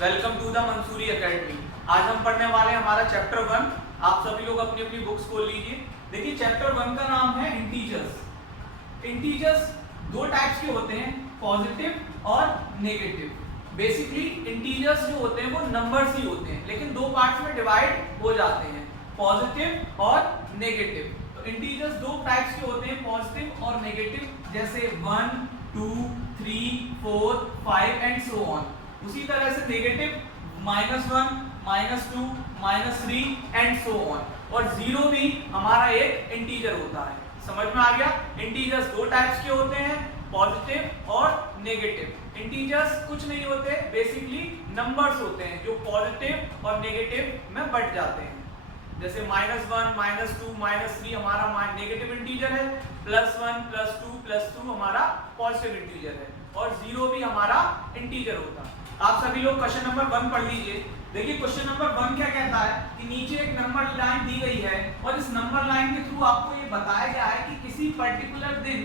Welcome to the Mussoorie academy. आज हम पढ़ने वाले हैं हमारा चैप्टर 1। आप सभी लोग अपनी अपनी बुक्स खोल लीजिए। देखिए चैप्टर 1 का नाम है इंटीजर्स। इंटीजर्स दो टाइप्स के होते हैं, पॉजिटिव और नेगेटिव। बेसिकली इंटीजर्स जो होते हैं वो नंबर्स ही होते हैं, लेकिन दो पार्ट्स में डिवाइड हो जाते हैं, पॉजिटिव और नेगेटिव। तो इंटीजर्स दो टाइप्स के होते हैं, पॉजिटिव और नेगेटिव, जैसे 1, 2, 3, 4, 5 एंड सो ऑन। उसी तरह से नेगेटिव -1, -2, -3 एंड सो ऑन। और जीरो भी हमारा एक इंटीजर होता है। समझ में आ गया? इंटीजर्स दो टाइप्स के होते हैं, पॉजिटिव और नेगेटिव। इंटीजर्स कुछ नहीं होते, बेसिकली नंबर्स होते हैं जो पॉजिटिव और नेगेटिव में बट जाते हैं। जैसे -1, -2, -3 हमारा नेगेटिव इंटीजर है, +1, +2, +2 हमारा पॉजिटिव इंटीजर है, और जीरो भी हमारा इंटीजर होता है। आप सभी लोग क्वेश्चन नंबर 1 पढ़ लीजिए। देखिए क्वेश्चन नंबर 1 क्या कहता है कि नीचे एक नंबर लाइन दी गई है और इस नंबर लाइन के थ्रू आपको ये बताया गया है कि किसी पर्टिकुलर दिन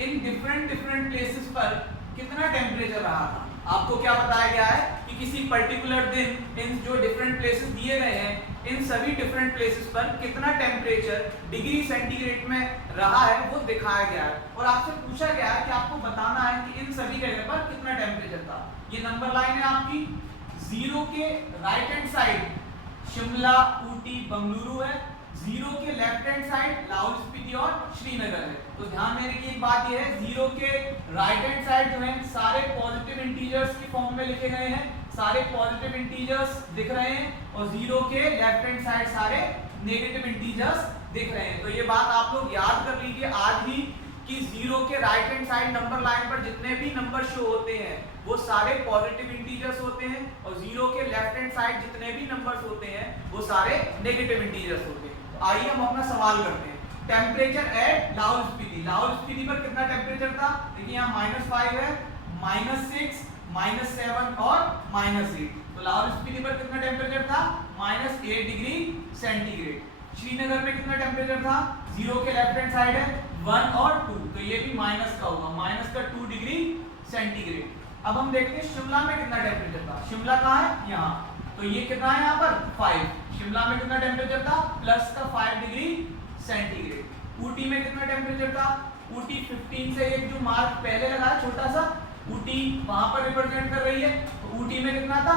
इन डिफरेंट प्लेसेस पर कितना टेम्परेचर रहा था। आपको क्या बताया गया है कि किसी पर्टिकुलर दिन इन जो डिफरेंट प्लेसेस दिए गए हैं, इन सभी डिफरेंट प्लेसेस पर कितना टेम्परेचर डिग्री सेंटीग्रेड में रहा है वो दिखाया गया है। और आपसे पूछा गया है कि आपको बताना है कि इन सभी जगह पर कितना टेम्परेचर था। ये नंबर लाइन है आपकी, जीरो के right hand side Shimla, Ooty, Bengaluru है, जीरो के left hand side Lahaul Spiti और श्रीनगर है। तो ध्यान देने की एक बात यह है, जीरो के राइट हैंड साइड जो है सारे पॉजिटिव इंटीजर्स की फॉर्म में लिखे गए हैं, सारे पॉजिटिव इंटीजर्स दिख रहे हैं, और जीरो के लेफ्ट हैंड साइड सारे नेगेटिव इंटीजर्स दिख रहे हैं। तो ये बात आप लोग याद कर लीजिए आज ही कि जीरो के right hand side number line पर जितने भी नंबर शो होते हैं वो सारे पॉजिटिव इंटीजर्स होते हैं, और जीरो के लेफ्ट हैंड साइड जितने भी नंबर्स होते हैं वो सारे नेगेटिव इंटीजर्स होते हैं। तो आइए हम अपना सवाल करते हैं। टेम्परेचर एट लाहौल स्पीति, लाहौल स्पीति पर कितना टेम्परेचर था? देखिए यहाँ -5 है, -6, -7 और -8। तो लाहौल स्पीति पर कितना टेम्परेचर था? -8 डिग्री सेंटीग्रेड। श्रीनगर में कितना टेम्परेचर था? जीरो के लेफ्ट हैंड साइड है 1 और 2, तो ये भी माइनस का होगा, -2 डिग्री सेंटीग्रेड। अब हम देखते हैं शिमला में कितना टेम्परेचर था। शिमला कहाँ है? यहाँ। तो ये कितना है यहाँ पर? 5। शिमला में कितना टेम्परेचर था? +5 डिग्री सेंटीग्रेड। ऊटी में कितना टेम्परेचर था? ऊटी 15 से एक जो मार्क पहले लगा है छोटा सा, ऊटी वहां पर रिप्रेजेंट कर रही है। तो ऊटी में कितना था?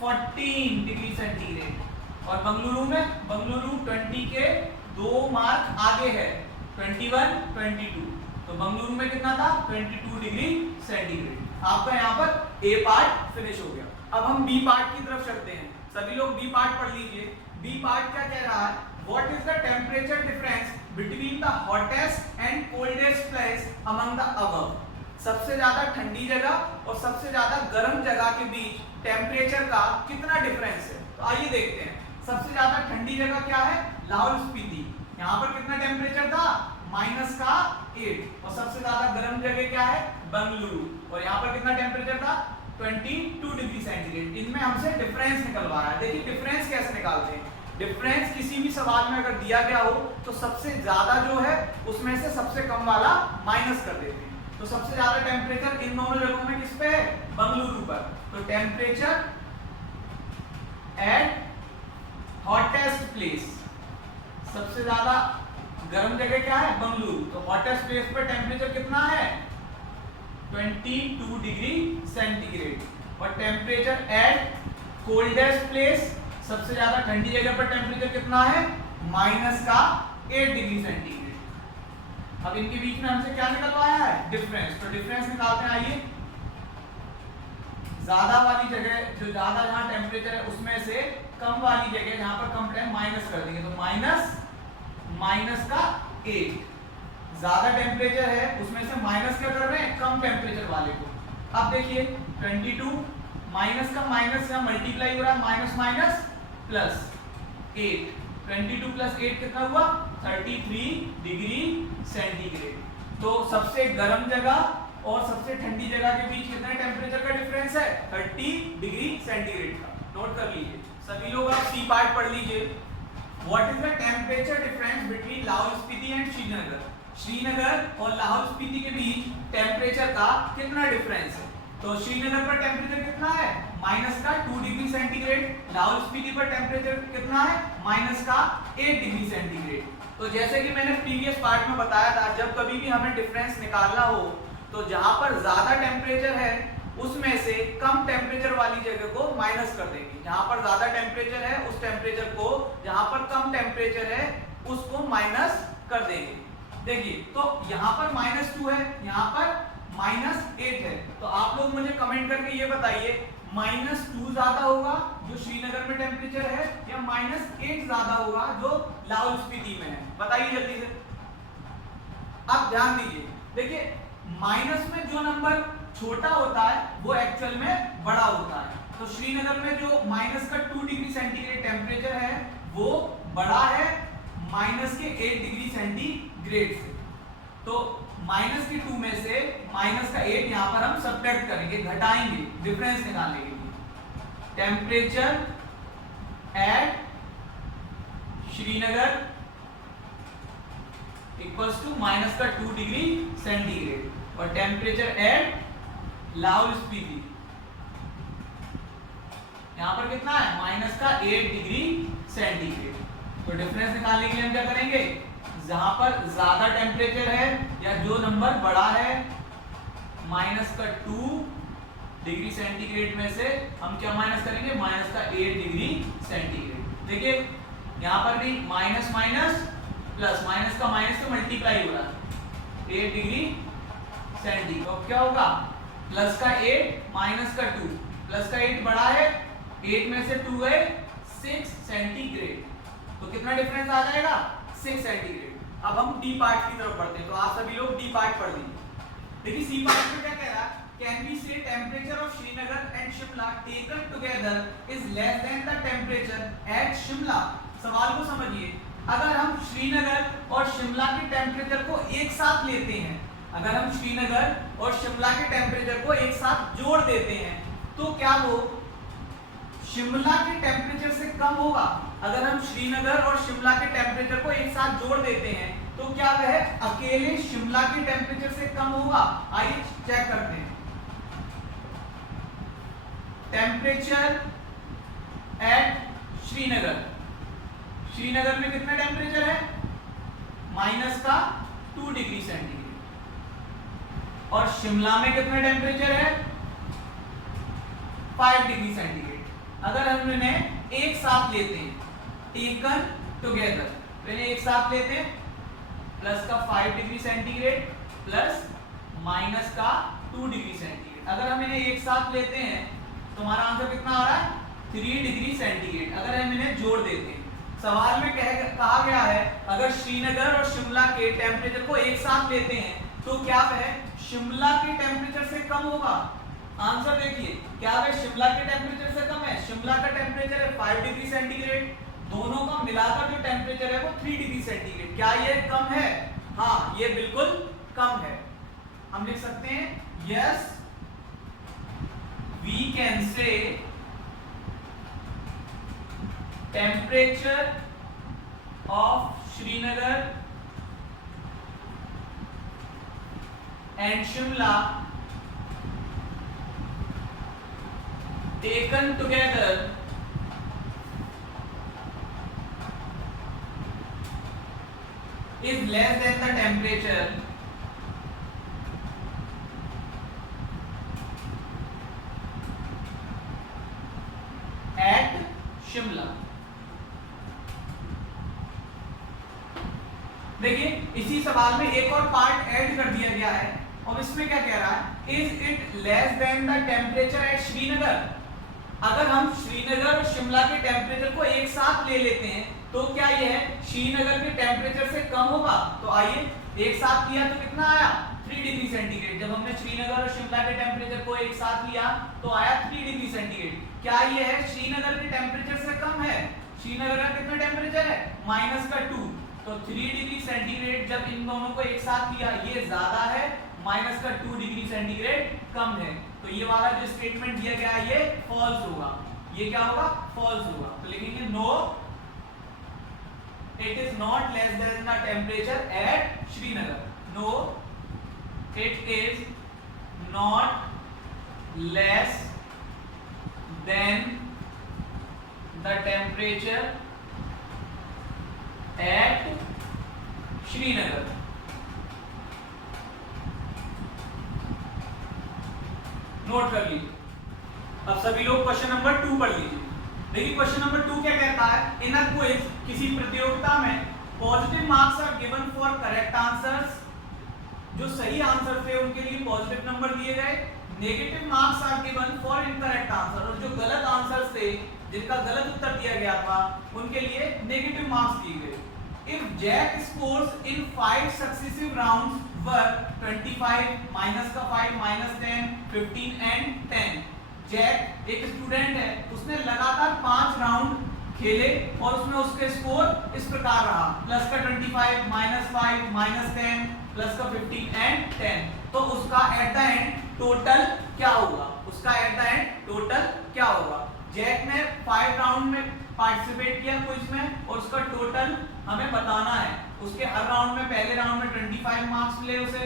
14 डिग्री सेंटीग्रेड। और बंगलुरु में, बंगलुरु 20 के 2 मार्क आगे है, 21, 22। तो बंगलुरु में कितना था? 22 डिग्री सेंटीग्रेड। आपका यहाँ पर ए पार्ट फिनिश हो गया। अब हम बी पार्ट की तरफ चलते हैं। सभी लोग बी पार्ट पढ़ लीजिए। बी पार्ट क्या कह रहा है? What is the temperature difference between the hottest and coldest place among the above. सबसे ज्यादा ठंडी जगह और सबसे ज्यादा गर्म जगह के बीच टेम्परेचर का कितना डिफरेंस है। तो आइए देखते हैं। सबसे ज्यादा ठंडी जगह क्या है? लाहौल स्पीति। यहाँ पर कितना टेम्परेचर था? -8। और सबसे ज्यादा गर्म जगह क्या है? बंगलुरु। और यहाँ पर कितना टेम्परेचर था? 22 डिग्री सेंटीग्रेड। इनमें हमसे डिफरेंस निकलवाया है। देखिए डिफरेंस कैसे निकालते हैं। डिफरेंस किसी भी सवाल में अगर दिया गया हो तो सबसे ज्यादा जो है उसमें से सबसे कम वाला माइनस कर देते हैं। तो सबसे ज्यादा टेम्परेचर इन दोनों जगहों में किस पे है? बंगलुरु पर। तो टेम्परेचर एट हॉटेस्ट प्लेस, सबसे ज्यादा गर्म जगह क्या है? बंगलुरु। तो हॉटेस्ट प्लेस पर टेम्परेचर कितना है? 22 डिग्री सेंटीग्रेड। और टेम्परेचर एट कोल्डेस्ट प्लेस, सबसे ज्यादा ठंडी जगह पर टेम्परेचर कितना है? -8 डिग्री सेंटीग्रेड। अब इनके बीच में हमसे क्या निकलवाया है? डिफरेंस। तो डिफरेंस निकालते हैं। आइए, ज्यादा वाली जगह जो ज्यादा जहां टेम्परेचर है उसमें से कम वाली जगह जहां पर कम है माइनस कर देंगे। तो माइनस का 8। ज्यादा टेम्परेचर है उसमें से माइनस क्या कर रहे हैं? कम टेम्परेचर वाले को। अब देखिए 22 माइनस का माइनस यहाँ मल्टीप्लाई हो रहा है, माइनस प्लस 8। 22 + 8 कितना हुआ? 33 डिग्री सेंटीग्रेड। तो सबसे गर्म जगह और सबसे ठंडी जगह के बीच कितने टेम्परेचर का डिफरेंस है? 30 डिग्री सेंटीग्रेड का। नोट कर लीजिए। सभी लोग आप सी पार्ट पढ़ लीजिए। What is the temperature difference between Lahaul Spiti and Srinagar. Srinagar और लाहौल स्पीति के बीच टेम्परेचर का कितना डिफरेंस है? तो श्रीनगर पर टेम्परेचर कितना है? माइनस का 2 डिग्री सेंटीग्रेड। लाहौल स्पीति पर टेम्परेचर कितना है? माइनस का 8 डिग्री सेंटीग्रेड। तो जैसे कि मैंने प्रीवियस पार्ट में बताया था, जब कभी भी हमें डिफरेंस निकालना हो तो जहां पर ज्यादा टेम्परेचर है उसमें से कम टेम्परेचर वाली जगह को माइनस कर देंगे। जहां पर ज्यादा टेम्परेचर है उस टेम्परेचर को, जहां पर कम टेम्परेचर है उसको माइनस कर देंगे। देखिए तो यहाँ पर -2 है, यहाँ पर -8 है। तो आप लोग मुझे कमेंट करके ये बताइए, -2 ज्यादा होगा जो श्रीनगर में टेम्परेचर है या -8 ज्यादा होगा जो लाहौल स्पीति में है? बताइए जल्दी से। अब ध्यान दीजिए, देखिए माइनस में जो नंबर छोटा होता है वो एक्चुअल में बड़ा होता है। तो श्रीनगर में जो माइनस का 2 डिग्री सेंटीग्रेड टेम्परेचर है वो बड़ा है माइनस के 8 डिग्री सेंटीग्रेड से। तो माइनस के 2 में से माइनस का 8 यहां पर हम सब्ट्रैक्ट करेंगे, घटाएंगे डिफरेंस निकालने के लिए। Temperature at Srinagar equals to minus का 2 डिग्री सेंटीग्रेड और टेम्परेचर एट लाहौल स्पीति यहां पर कितना है? माइनस का 8 डिग्री सेंटीग्रेड। तो डिफरेंस निकालने के लिए हम क्या करेंगे? जहां पर ज्यादा टेम्परेचर है या जो नंबर बड़ा है माइनस का 2 डिग्री सेंटीग्रेड में से हम क्या माइनस करेंगे? माइनस का 8 डिग्री सेंटीग्रेड। देखिए यहां पर भी माइनस माइनस प्लस, माइनस का माइनस से मल्टीप्लाई हो रहा है 8 डिग्री सेंटीग्रेड। तो क्या होगा? प्लस का 8 माइनस का 2, प्लस का 8 बड़ा है, 8 में से 2 है 6 सेंटीग्रेड। तो कितना डिफरेंस आ जाएगा? 6 सेंटीग्रेड। अब हम डी पार्ट की तरफ बढ़ते हैं। तो आप सभी लोग डी पार्ट पढ़ लीजिए। देखिए सी पार्ट में क्या कह रहा है? कैन वी से temperature of Srinagar and Shimla taken together is less than the temperature eight Shimla. सवाल को समझिए, अगर हम श्रीनगर और शिमला के टेम्परेचर को एक साथ लेते हैं, अगर हम श्रीनगर और शिमला के टेम्परेचर को एक साथ जोड़ देते हैं तो क्या वो शिमला के टेम्परेचर से कम होगा? अगर हम श्रीनगर और शिमला के टेम्परेचर को एक साथ जोड़ देते हैं तो क्या वह अकेले शिमला के टेम्परेचर से कम होगा? आइए चेक करते हैं। टेम्परेचर एट श्रीनगर, श्रीनगर में कितना टेम्परेचर है? माइनस का 2 डिग्री सेंटीग्रेड। और शिमला में कितना टेम्परेचर है? 5 डिग्री सेंटीग्रेड। अगर हम इन्हें एक साथ लेते हैं, टेकन टुगेदर, तो इन्हें एक साथ लेते हैं, प्लस का 5 डिग्री सेंटीग्रेड प्लस माइनस का 2 डिग्री सेंटीग्रेड। अगर हम इन्हें एक साथ लेते हैं तो हमारा आंसर कितना आ रहा है? 3 डिग्री सेंटीग्रेड। अगर हम इन्हें जोड़ देते हैं, सवाल में कहा गया है अगर श्रीनगर और शिमला के टेम्परेचर को एक साथ लेते हैं तो क्या वह शिमला के टेम्परेचर से कम होगा? आंसर देखिए, क्या वह शिमला के टेम्परेचर से कम है? शिमला का टेम्परेचर है 5 डिग्री सेंटीग्रेड, दोनों का मिलाकर जो टेम्परेचर है वो 3 डिग्री सेंटीग्रेड। क्या ये कम है? हाँ, ये बिल्कुल कम है। हम लिख सकते हैं yes we can say temperature of Srinagar and Shimla taken together is less than the temperature at Shimla। देखिए इसी सवाल में एक और पार्ट ऐड कर दिया गया है और इसमें क्या कह रहा है? Is it less than the temperature at Srinagar. अगर हम श्रीनगर और शिमला के टेम्परेचर को एक साथ ले लेते हैं तो क्या यह श्रीनगर के टेम्परेचर से कम होगा? तो आइए एक साथ किया तो कितना आया? 3 डिग्री सेंटीग्रेड। जब हमने श्रीनगर और शिमला के टेम्परेचर को एक साथ लिया तो आया 3 डिग्री सेंटीग्रेड। क्या यह श्रीनगर के टेम्परेचर से कम है? श्रीनगर का कितना टेम्परेचर है? माइनस का 2। तो 3 डिग्री सेंटीग्रेड जब इन दोनों को एक साथ किया ये ज्यादा है, माइनस का 2 डिग्री सेंटीग्रेड कम है। तो ये वाला जो स्टेटमेंट दिया गया है ये फॉल्स होगा। ये क्या होगा? फॉल्स होगा। तो लिखेंगे no, it is not less than the temperature at Srinagar. No, it is not less than the temperature at Srinagar. Note कर लीजिए। अब सभी लोग क्वेश्चन नंबर 2 पढ़ लीजिए। देखिए क्वेश्चन नंबर 2 क्या कहता है, इन अ क्विज, किसी प्रतियोगिता में positive marks are given for correct answers, जो सही आंसर थे उनके लिए पॉजिटिव नंबर दिए गए, negative marks are given for incorrect answer, और जो गलत आंसर्स थे, जिनका गलत उत्तर दिया गया था, उनके लिए नेगेटिव मार्क्स दिए गए। If Jack scores in 5 successive rounds were 25, minus का 5, minus 10, 15 and 10. जैक एक स्टूडेंट है, उसने लगातार 5 राउंड खेले और उसमें उसके स्कोर इस प्रकार रहा, प्लस का 25, माइनस 5, माइनस 10, प्लस का 15 एंड 10। तो उसका एट द एंड टोटल क्या होगा, उसका एट द एंड टोटल क्या होगा। जैक ने 5 राउंड में पार्टिसिपेट किया क्विज में और उसका टोटल हमें बताना है। उसके हर राउंड में, पहले राउंड में 25 मार्क्स मिले उसे,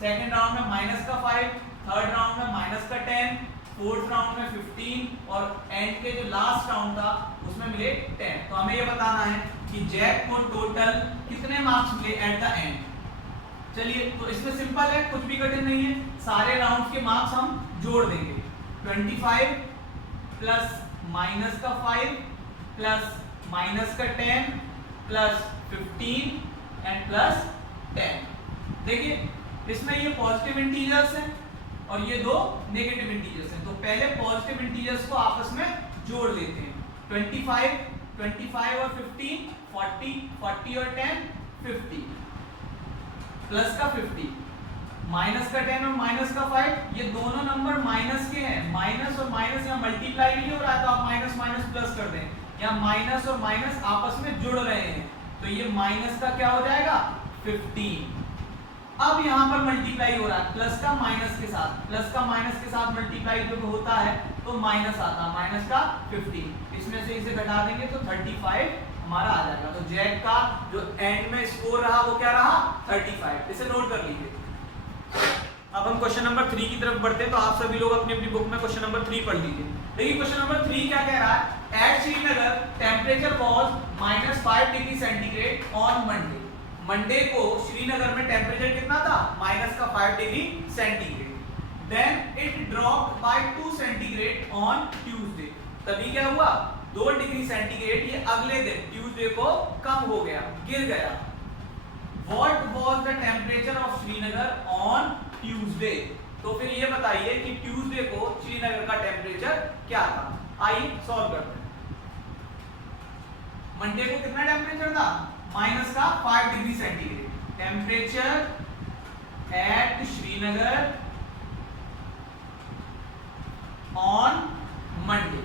सेकंड राउंड में माइनस का 5, थर्ड राउंड में माइनस का 10, फोर्थ राउंड में 15 और एंड के जो लास्ट राउंड था उसमें मिले 10। तो हमें ये बताना है कि जैक को टोटल कितने मार्क्स मिले एट द एंड। चलिए, तो इसमें सिंपल है, कुछ भी कठिन नहीं है, सारे राउंड्स के मार्क्स हम जोड़ देंगे। 25 प्लस माइनस का 5 प्लस माइनस का 10 प्लस 15 एंड प्लस 10। देखिए इसमें ये पॉजिटिव इंटीजर्स हैं और ये दो नेगेटिव इंटीजर्स हैं। तो पहले पॉजिटिव इंटीजर्स को आपस में जोड़ लेते हैं। 25 और 15 40, 40 और 10 50, प्लस का 50, माइनस का 10 और माइनस का 5, ये दोनों नंबर माइनस के हैं। माइनस और माइनस यहाँ मल्टीप्लाई नहीं हो रहा है तो आप माइनस माइनस प्लस कर दें, यहाँ माइनस और माइनस आपस में जुड़ रहे हैं तो ये माइनस का क्या हो जाएगा 15। अब यहाँ पर मल्टीप्लाई हो रहा है प्लस का माइनस के साथ, प्लस का माइनस के साथ मल्टीप्लाई जब होता है तो माइनस आता है, माइनस का 15, इसमें से इसे घटा देंगे तो 35 हमारा आ जाएगा। तो जैक का जो एंड में स्कोर रहा वो क्या रहा 35। इसे नोट कर लीजिए। अब हम क्वेश्चन नंबर 3 की तरफ बढ़ते हैं। तो आप सभी लोग अपनी अपनी बुक में क्वेश्चन नंबर 3 पढ़ लीजिए। देखिए क्वेश्चन नंबर 3 क्या कह रहा है, at Srinagar temperature was -5 degree centigrade on Monday. Monday को श्रीनगर में टेम्परेचर कितना था -5 degree centigrade. Then it dropped by 2 centigrade on Tuesday. तभी क्या हुआ 2 डिग्री सेंटीग्रेड ये अगले दिन ट्यूसडे को कम हो गया, गिर गया। What was the temperature of Srinagar on Tuesday? तो फिर ये बताइए कि ट्यूसडे को श्रीनगर का टेम्परेचर क्या था। आइए सॉल्व करते हैं। मंडे को कितना टेम्परेचर था -5 degree centigrade. Temperature at Srinagar on Monday,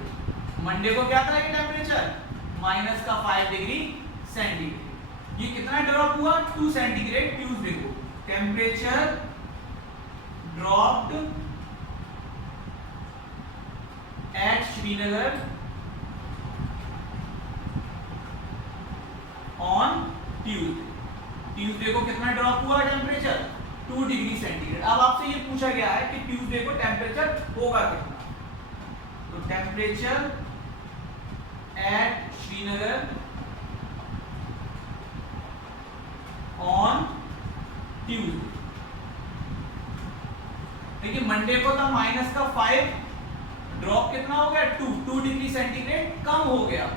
Monday को क्या था ये टेम्परेचर -5 डिग्री सेंटीग्रेड। ये कितना ड्रॉप हुआ 2 सेंटीग्रेड ट्यूसडे को। Temperature dropped at Srinagar on Tuesday. Tuesday को कितना ड्रॉप हुआ टेम्परेचर 2 डिग्री सेंटीग्रेड। अब आपसे ये पूछा गया है कि ट्यूसडे को टेम्परेचर होगा कितना। तो temperature at Srinagar on Tuesday. देखिए मंडे को था -5, ड्रॉप कितना हो गया 2 डिग्री सेंटीग्रेड कम हो गया,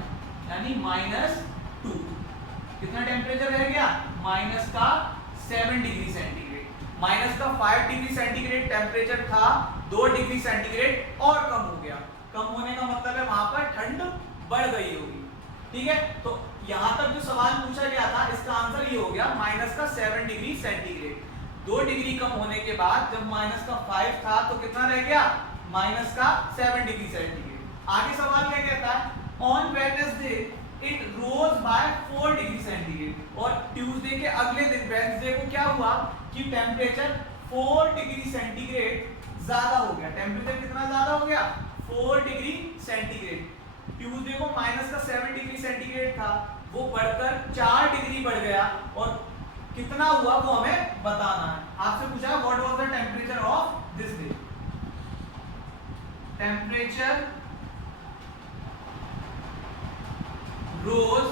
यानी -2। कितना टेम्परेचर रह गया -7 degree centigrade. -5 degree centigrade temperature था, 2 डिग्री सेंटीग्रेड और कम हो गया। कम होने का मतलब है वहां पर ठंड बढ़ गई होगी। ठीक है, तो यहां तक जो सवाल पूछा गया था इसका आंसर ये हो गया -7 डिग्री सेंटीग्रेड। 2 डिग्री कम होने के बाद जब -5 था तो कितना रह गया -7 डिग्री सेंटीग्रेड। आगे सवाल क्या कहता है, on Wednesday it rose by 4 degree centigrade. और ट्यूसडे के अगले दिन वेडनेसडे को क्या हुआ कि टेम्परेचर 4 डिग्री सेंटीग्रेड ज्यादा हो गया। टेम्परेचर कितना ज्यादा हो गया 4 डिग्री सेंटीग्रेड। ट्यूसडे को -7 डिग्री सेंटीग्रेड था, वो बढ़कर 4 डिग्री बढ़ गया और कितना हुआ वो हमें बताना है। आपसे पूछा what was the temperature of this day. Temperature rose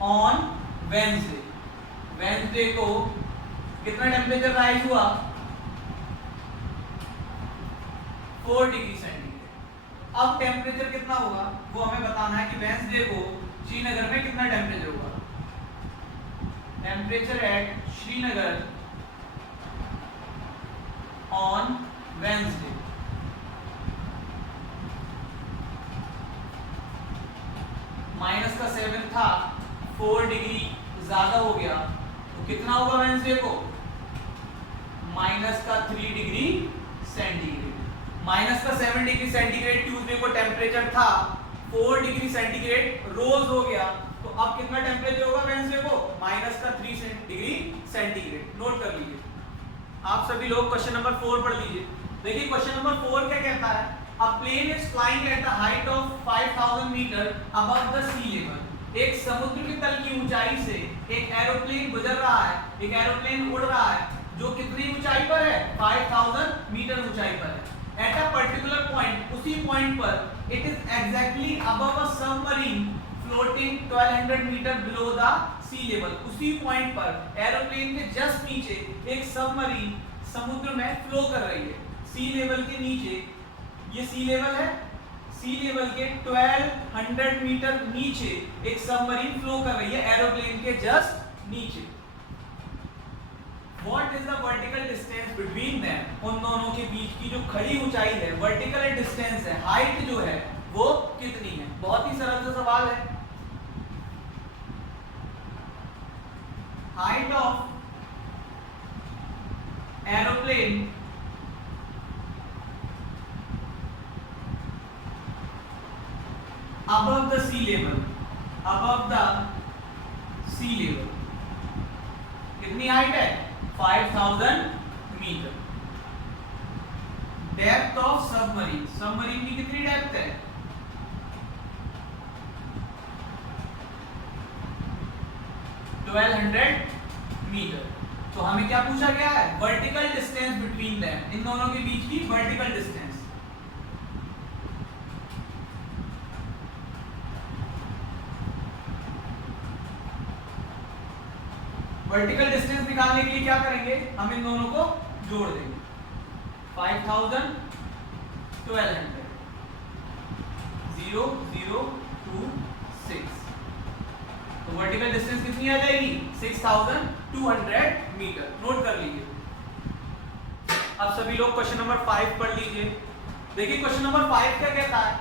on Wednesday. Wednesday को कितना टेम्परेचर राइज हुआ? 4 डिग्री सेंटीग्रेड। अब टेम्परेचर कितना होगा वो हमें बताना है कि वेंसडे को श्रीनगर में कितना टेम्परेचर होगा। Temperature at Srinagar on Wednesday. Minus का 7 था, 4 डिग्री ज्यादा हो गया तो कितना होगा वेंसडे को? माइनस का 3 डिग्री सेंटीग्रेड। माइनस का 7 डिग्री सेंटीग्रेड ट्यूसडे को टेम्परेचर था, 4 डिग्री सेंटीग्रेड रोज हो गया तो अब कितना टेम्परेचर होगा वेंसडे को? माइनस का 3 डिग्री सेंटीग्रेड। नोट कर लीजिए आप सभी लोग, क्वेश्चन नंबर 4 पढ़ लीजिए। देखिए क्वेश्चन नंबर 4 क्या कहता है? A plane is flying at the height of 5000 metre above the sea level। एक समुद्र के तल की ऊंचाई से एक एरोप्लेन गुजर रहा है, एक एरोप्लेन उड़ रहा है जो कितनी ऊंचाई पर है? 5000 मीटर ऊंचाई पर है। At a particular point, उसी पॉइंट पर it is exactly above a submarine floating 1200 metre below the sea level। उसी पॉइंट पर एरोप्लेन के जस्ट नीचे एक सबमरीन समुद्र में फ्लो कर रही है। सी लेवल के नीचे, ये सी लेवल है, सी लेवल के 1200 मीटर नीचे एक सबमरीन फ्लो कर रही है एरोप्लेन के जस्ट नीचे। What is the vertical distance between them? उन दोनों के बीच की जो खड़ी ऊंचाई है, वर्टिकल डिस्टेंस है, हाइट जो है वो कितनी है? बहुत ही सरल सा सवाल है। Height of aeroplane above the sea level, above the sea level कितनी हाइट है? 5000 metre. Depth of submarine, submarine की कितनी डेप्थ है? 1200 मीटर। तो हमें क्या पूछा गया है? वर्टिकल डिस्टेंस बिटवीन देम, इन दोनों के बीच की वर्टिकल डिस्टेंस। वर्टिकल डिस्टेंस निकालने के लिए क्या करेंगे? हम इन दोनों को जोड़ देंगे। 5000 1200 0 0 2 6 तो वर्टिकल डिस्टेंस कितनी आ जाएगी? 6200 मीटर। नोट कर लीजिए। अब सभी लोग क्वेश्चन नंबर 5 पढ़ लीजिए। देखिए क्वेश्चन नंबर 5 क्या कहता है?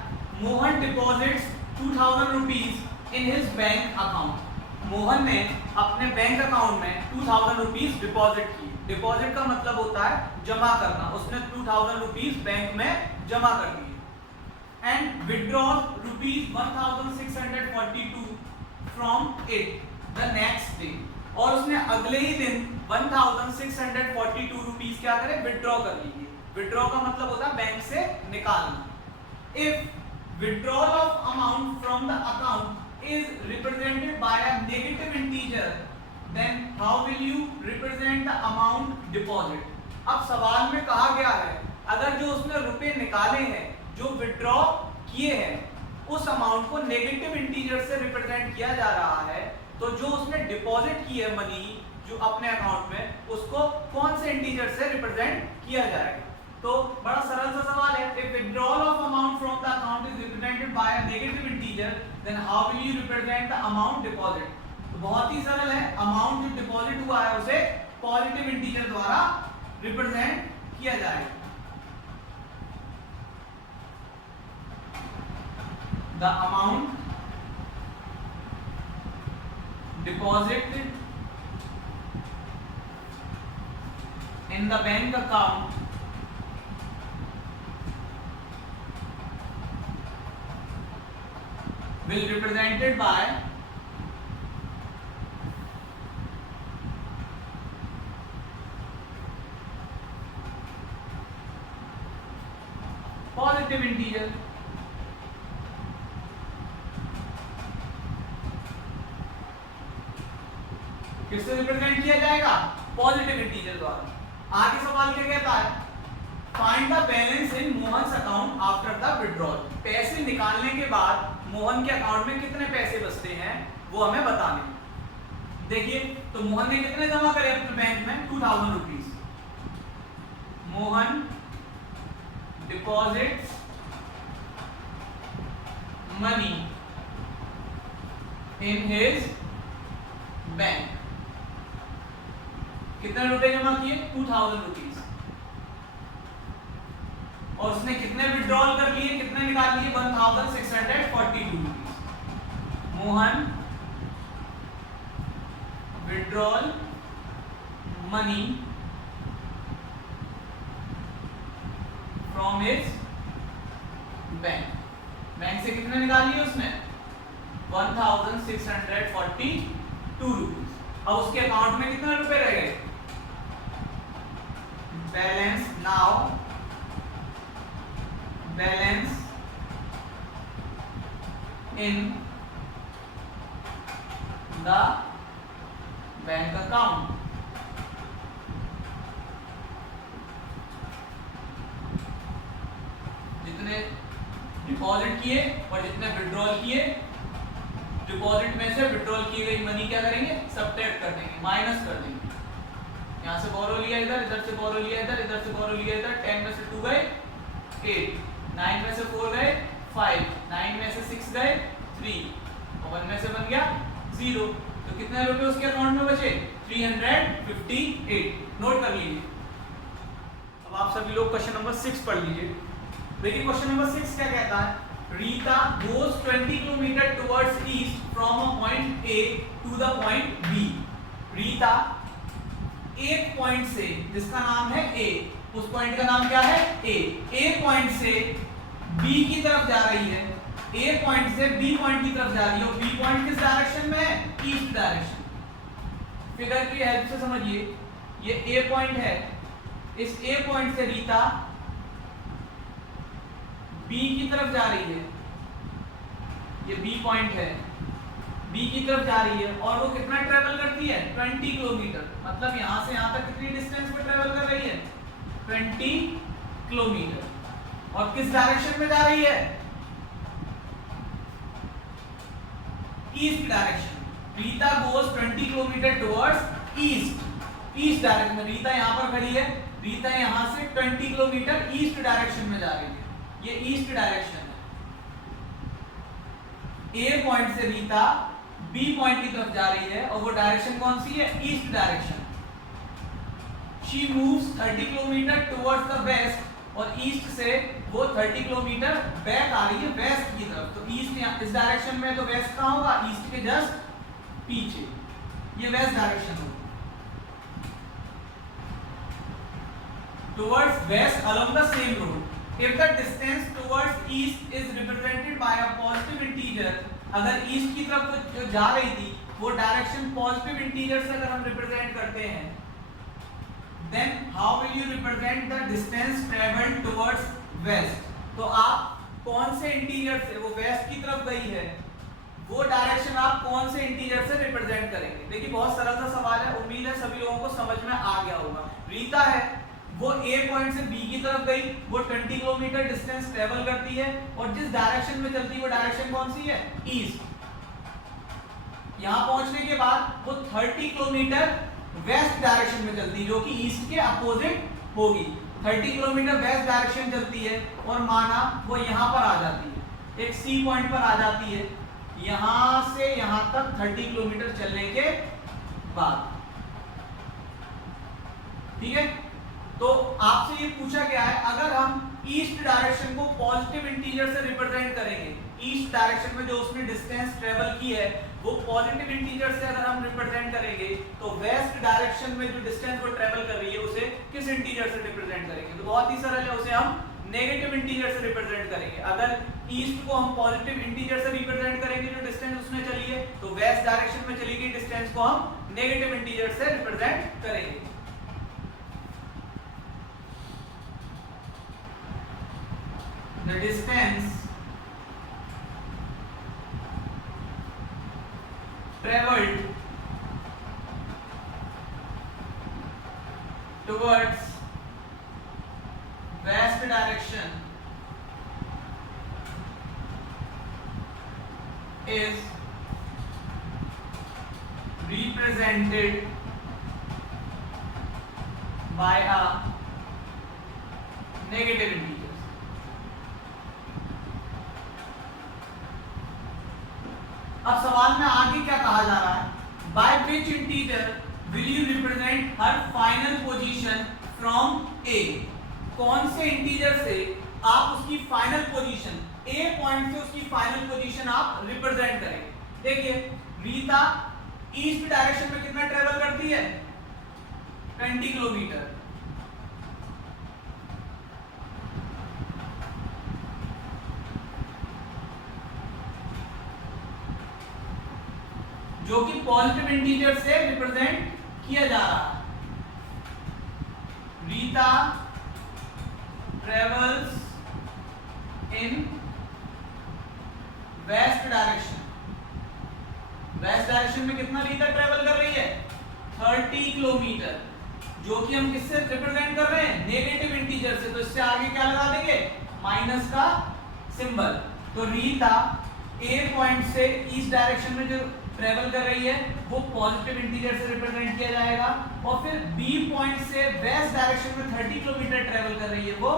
Mohan deposits 2000 rupees in his bank account. Mohan ने अपने बैंक अकाउंट में 2000 रुपीज डिपॉजिट की। डिपॉजिट का मतलब होता है जमा करना। उसने 2000 रुपीज बैंक में जमा कर दिए। And withdraw rupees 1642 from it the next day. और उसने अगले ही दिन 1642 रुपीज क्या करे? विड्रॉ कर लीजिए। विड्रॉ का मतलब होता है बैंक से निकालना। If withdrawal of amount from the account is represented by a negative integer, then how will you represent the amount deposit? अब सवाल में कहा गया है अगर जो उसने रुपए निकाले हैं, जो विड्रॉ किए हैं, उस अमाउंट को नेगेटिव इंटीजर से रिप्रेजेंट किया जा रहा है, तो जो उसने डिपॉजिट की है मनी जो अपने अकाउंट में, उसको कौन से इंटीजर से रिप्रेजेंट किया जाएगा? तो बड़ा सरल सा सवाल है। If withdrawal of amount from the account is represented by a negative integer, then how will you represent the amount deposit? तो बहुत ही सरल है। अमाउंट जो डिपॉजिट हुआ है उसे पॉजिटिव इंटीजर द्वारा रिप्रेजेंट किया जाएगा। The amount deposited in the bank account will represented by positive integer। किससे रिप्रेजेंट किया जाएगा? पॉजिटिव इंटीजर द्वारा। आगे सवाल क्या कहता है? Find the balance in Mohan's account after the withdrawal. पैसे निकालने के बाद मोहन के अकाउंट में कितने पैसे बचते हैं वो हमें बताने। देखिए तो मोहन ने कितने जमा करे अपने बैंक में 2000 rupees. Mohan deposits money in his bank. कितने रुपए जमा किए 2000 रुपीज। और उसने कितने विड्रॉल कर लिए, कितने निकाल लिए 1642 rupees. Mohan withdrawal money from his bank. Bank से कितने निकाल लिए उसने 1642 रुपीज। अब उसके अकाउंट में कितने रुपए रह गए, balance now balance in the bank account. जितने डिपॉजिट किए और जितने विड्रॉल किए, डिपॉजिट में से विड्रॉल की गई मनी क्या करेंगे, सब्ट्रैक्ट कर देंगे, माइनस कर देंगे। यहां से बोरो लिया इधर, इधर से बोरो लिया इधर, इधर से बोरो लिया इधर। 10 में से 2 गए 8, 9 में से 4 गए 5, 9 में से 6 गए 3 और 1 में से बन गया 0। तो कितने रुपए उसके अकाउंट में बचे 358। नोट कर लीजिए। अब आप सभी लोग क्वेश्चन नंबर 6 पढ़ लीजिए। देखिए क्वेश्चन नंबर 6 क्या कहता है, Rita goes 20 kilometre towards east from a point A to the point B। Rita एक पॉइंट से जिसका नाम है A, उस पॉइंट का नाम क्या है A पॉइंट से B की तरफ जा रही है। A पॉइंट से B पॉइंट की तरफ जा रही है और B पॉइंट किस डायरेक्शन में है, ईस्ट डायरेक्शन। फिगर की हेल्प से समझिए, ये A पॉइंट है, इस A पॉइंट से रीता B की तरफ जा रही है। ये B पॉइंट है, B की तरफ जा रही है और वो कितना ट्रेवल करती है 20 किलोमीटर। मतलब यहां से यहां तक कितनी डिस्टेंस पे ट्रेवल कर रही है 20 किलोमीटर। और किस डायरेक्शन में जा रही है, east direction. Rita goes 20 kilometre towards east direction में। रीता यहां पर खड़ी है, रीता यहां से 20 किलोमीटर ईस्ट डायरेक्शन में जा रही है। ये ईस्ट डायरेक्शन है। ए पॉइंट से रीता बी पॉइंट की तरफ जा रही है और वो डायरेक्शन कौन सी है, east direction. She moves 30 kilometres towards the west और ईस्ट से वो 30 किलोमीटर बैक आ रही है वेस्ट की तरफ। तो ईस्ट इस डायरेक्शन में, तो वेस्ट कहां होगा, ईस्ट के जस्ट पीछे। ये वेस्ट डायरेक्शन होगा। Towards waste along the same road. If the distance towards east is represented by a positive integer, अगर ईस्ट की तरफ जो जा रही थी वो डायरेक्शन पॉजिटिव इंटीजर से अगर हम रिप्रेजेंट करते हैं, then how will you represent the distance traveled towards west? तो आप कौन से इंटीजर से, वो वेस्ट की तरफ गई है, वो डायरेक्शन आप कौन से इंटीजर से रिप्रेजेंट करेंगे। देखिए बहुत सरल सा सवाल है, उम्मीद है सभी लोगों को समझ में आ गया होगा। रीता है, वो ए पॉइंट से बी की तरफ गई, वो 20 किलोमीटर डिस्टेंस ट्रेवल करती है और जिस डायरेक्शन में चलती है वो डायरेक्शन कौन सी है, ईस्ट। यहां पहुंचने के बाद वो 30 किलोमीटर वेस्ट डायरेक्शन में चलती है जो कि ईस्ट के अपोजिट होगी। 30 किलोमीटर वेस्ट डायरेक्शन चलती है और माना वो यहां पर आ जाती है, एक सी पॉइंट पर आ जाती है। यहां से यहां तक 30 किलोमीटर चलने के बाद, ठीक है। तो आपसे ये पूछा गया है, अगर हम ईस्ट डायरेक्शन को पॉजिटिव इंटीजर से रिप्रेजेंट करेंगे, ईस्ट डायरेक्शन में जो उसने डिस्टेंस ट्रेवल की है वो पॉजिटिव इंटीजर से अगर हम रिप्रेजेंट करेंगे, तो वेस्ट डायरेक्शन में जो डिस्टेंस वो ट्रेवल कर रही है उसे किस इंटीजर से रिप्रेजेंट करेंगे। तो बहुत ही सरल है, उसे हम नेगेटिव इंटीजर से रिप्रेजेंट करेंगे। अगर ईस्ट को हम पॉजिटिव इंटीजर से रिप्रेजेंट करेंगे, जो डिस्टेंस उसने चली है, तो वेस्ट डायरेक्शन में चली गई डिस्टेंस को हम नेगेटिव इंटीजर से रिप्रेजेंट करेंगे। The distance traveled towards west direction is represented by a negative integer. अब सवाल में आगे क्या कहा जा रहा है, by which integer will you represent her final position from A? कौन से इंटीजर से आप उसकी फाइनल पोजीशन A पॉइंट से उसकी फाइनल पोजीशन आप रिप्रेजेंट करेंगे। देखिए रीता ईस्ट डायरेक्शन में कितना ट्रेवल करती है, 20 किलोमीटर। जो कि पॉजिटिव इंटीजर से रिप्रेजेंट किया जा रहा है। Rita travels in west direction. Waste direction में कितना रीता ट्रेवल कर रही है, 30 किलोमीटर, जो कि हम किससे रिप्रेजेंट कर रहे हैं, नेगेटिव इंटीजर से। तो इससे आगे क्या लगा देंगे, माइनस का सिंबल। तो रीता ए पॉइंट से ईस्ट डायरेक्शन में जो ट्रेवल कर रही है वो पॉजिटिव इंटीजर से रिप्रेजेंट किया जाएगा, और फिर बी पॉइंट से वेस्ट डायरेक्शन में 30 किलोमीटर ट्रेवल कर रही है वो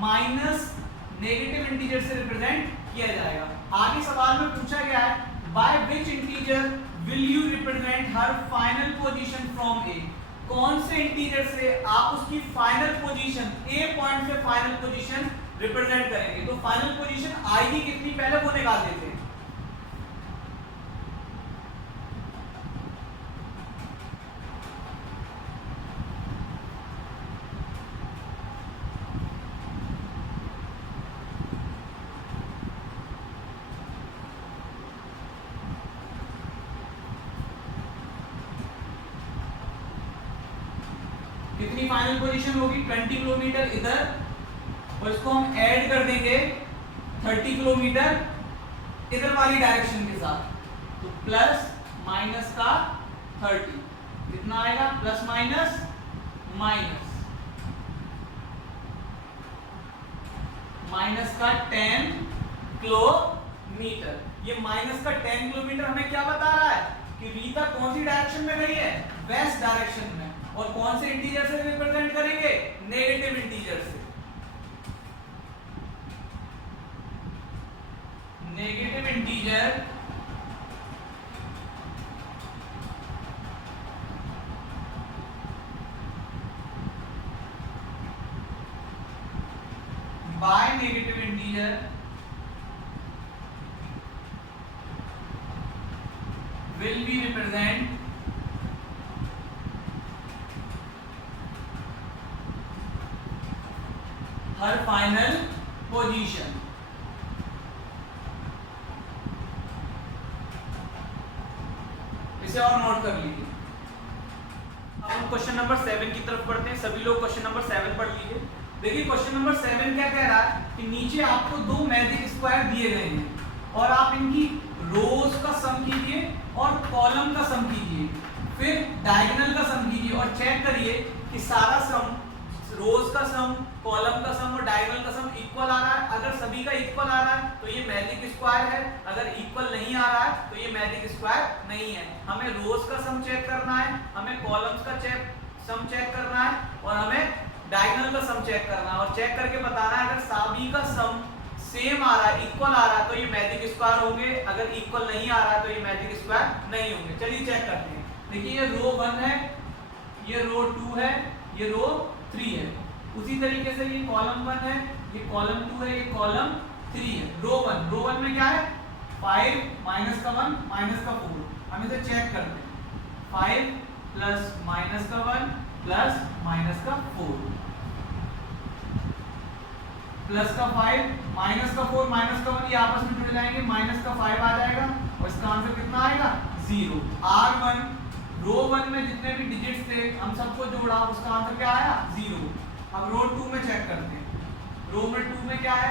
माइनस नेगेटिव इंटीजर से रिप्रेजेंट किया जाएगा। आगे सवाल में पूछा गया है, by which integer will you represent her final position from A? कौन से इंटीजर से आप उसकी फाइनल पोजीशन ए पॉइंट से फाइनल पोजीशन रिप्रेजेंट करेंगे? तो फाइनल पोजीशन आएगी कितनी, पहले वो निकाल देते हैं। कितनी फाइनल पोजीशन होगी, 20 किलोमीटर इधर, और इसको हम ऐड कर देंगे 30 किलोमीटर इधर वाली डायरेक्शन के साथ। तो प्लस माइनस का 30 कितना आएगा, प्लस माइनस माइनस माइनस का 10 किलोमीटर। ये माइनस का 10 किलोमीटर हमें क्या बता रहा है कि रीता कौन सी डायरेक्शन में गई है, वेस्ट डायरेक्शन में, और कौन से इंटीजर से रिप्रेजेंट करेंगे, नेगेटिव इंटीजर से। Negative integer by negative integer will be represent her final position। इसे और नोट कर लीजिए। अब हम क्वेश्चन नंबर 7 की तरफ बढ़ते हैं। सभी लोग क्वेश्चन नंबर 7 पढ़ लीजिए। देखिए क्वेश्चन नंबर 7 क्या कह रहा है कि नीचे आपको दो मैजिक स्क्वायर दिए गए हैं और आप इनकी रोज का सम कीजिए और कॉलम का सम कीजिए, फिर डायगोनल का सम कीजिए और चेक करिए कि सारा सम, रोज का सम, कॉलम का सम और डायगोनल का सम इक्वल आ रहा है। अगर सभी का इक्वल आ रहा है तो ये मैजिक स्क्वायर है, अगर इक्वल नहीं आ रहा है तो ये मैजिक स्क्वायर नहीं है। हमें रोज का सम चेक करना है, हमें कॉलम्स का सम चेक करना है और हमें डायगोनल का सम चेक करना है, और चेक करके बताना है अगर सभी का सम सेम आ रहा है, इक्वल आ रहा है तो ये मैजिक स्क्वायर होंगे, अगर इक्वल नहीं आ रहा है तो ये मैजिक स्क्वायर नहीं होंगे। चलिए चेक करते हैं। देखिए ये रो 1 है, ये रो 2 है, ये रो 3 है। उसी तरीके से ये कॉलम 1 है, ये कॉलम 2 है, ये कॉलम 3 है। रो 1 में क्या है, 5 माइनस का 1 माइनस का 4। हम इसे चेक करते हैं। 5 प्लस माइनस का 1 प्लस माइनस का 4 प्लस का 5 माइनस का 4 माइनस का 1, ये आपस में जुड़ जाएंगे, माइनस का 5 आ जाएगा और इसका आंसर कितना आएगा, 0। R1 रो 1 में जितने भी डिजिट्स थे हम सबको जोड़ा, उसका आंसर क्या आया, 0। अब रो 2 में चेक करते हैं। रो में 2 में क्या है,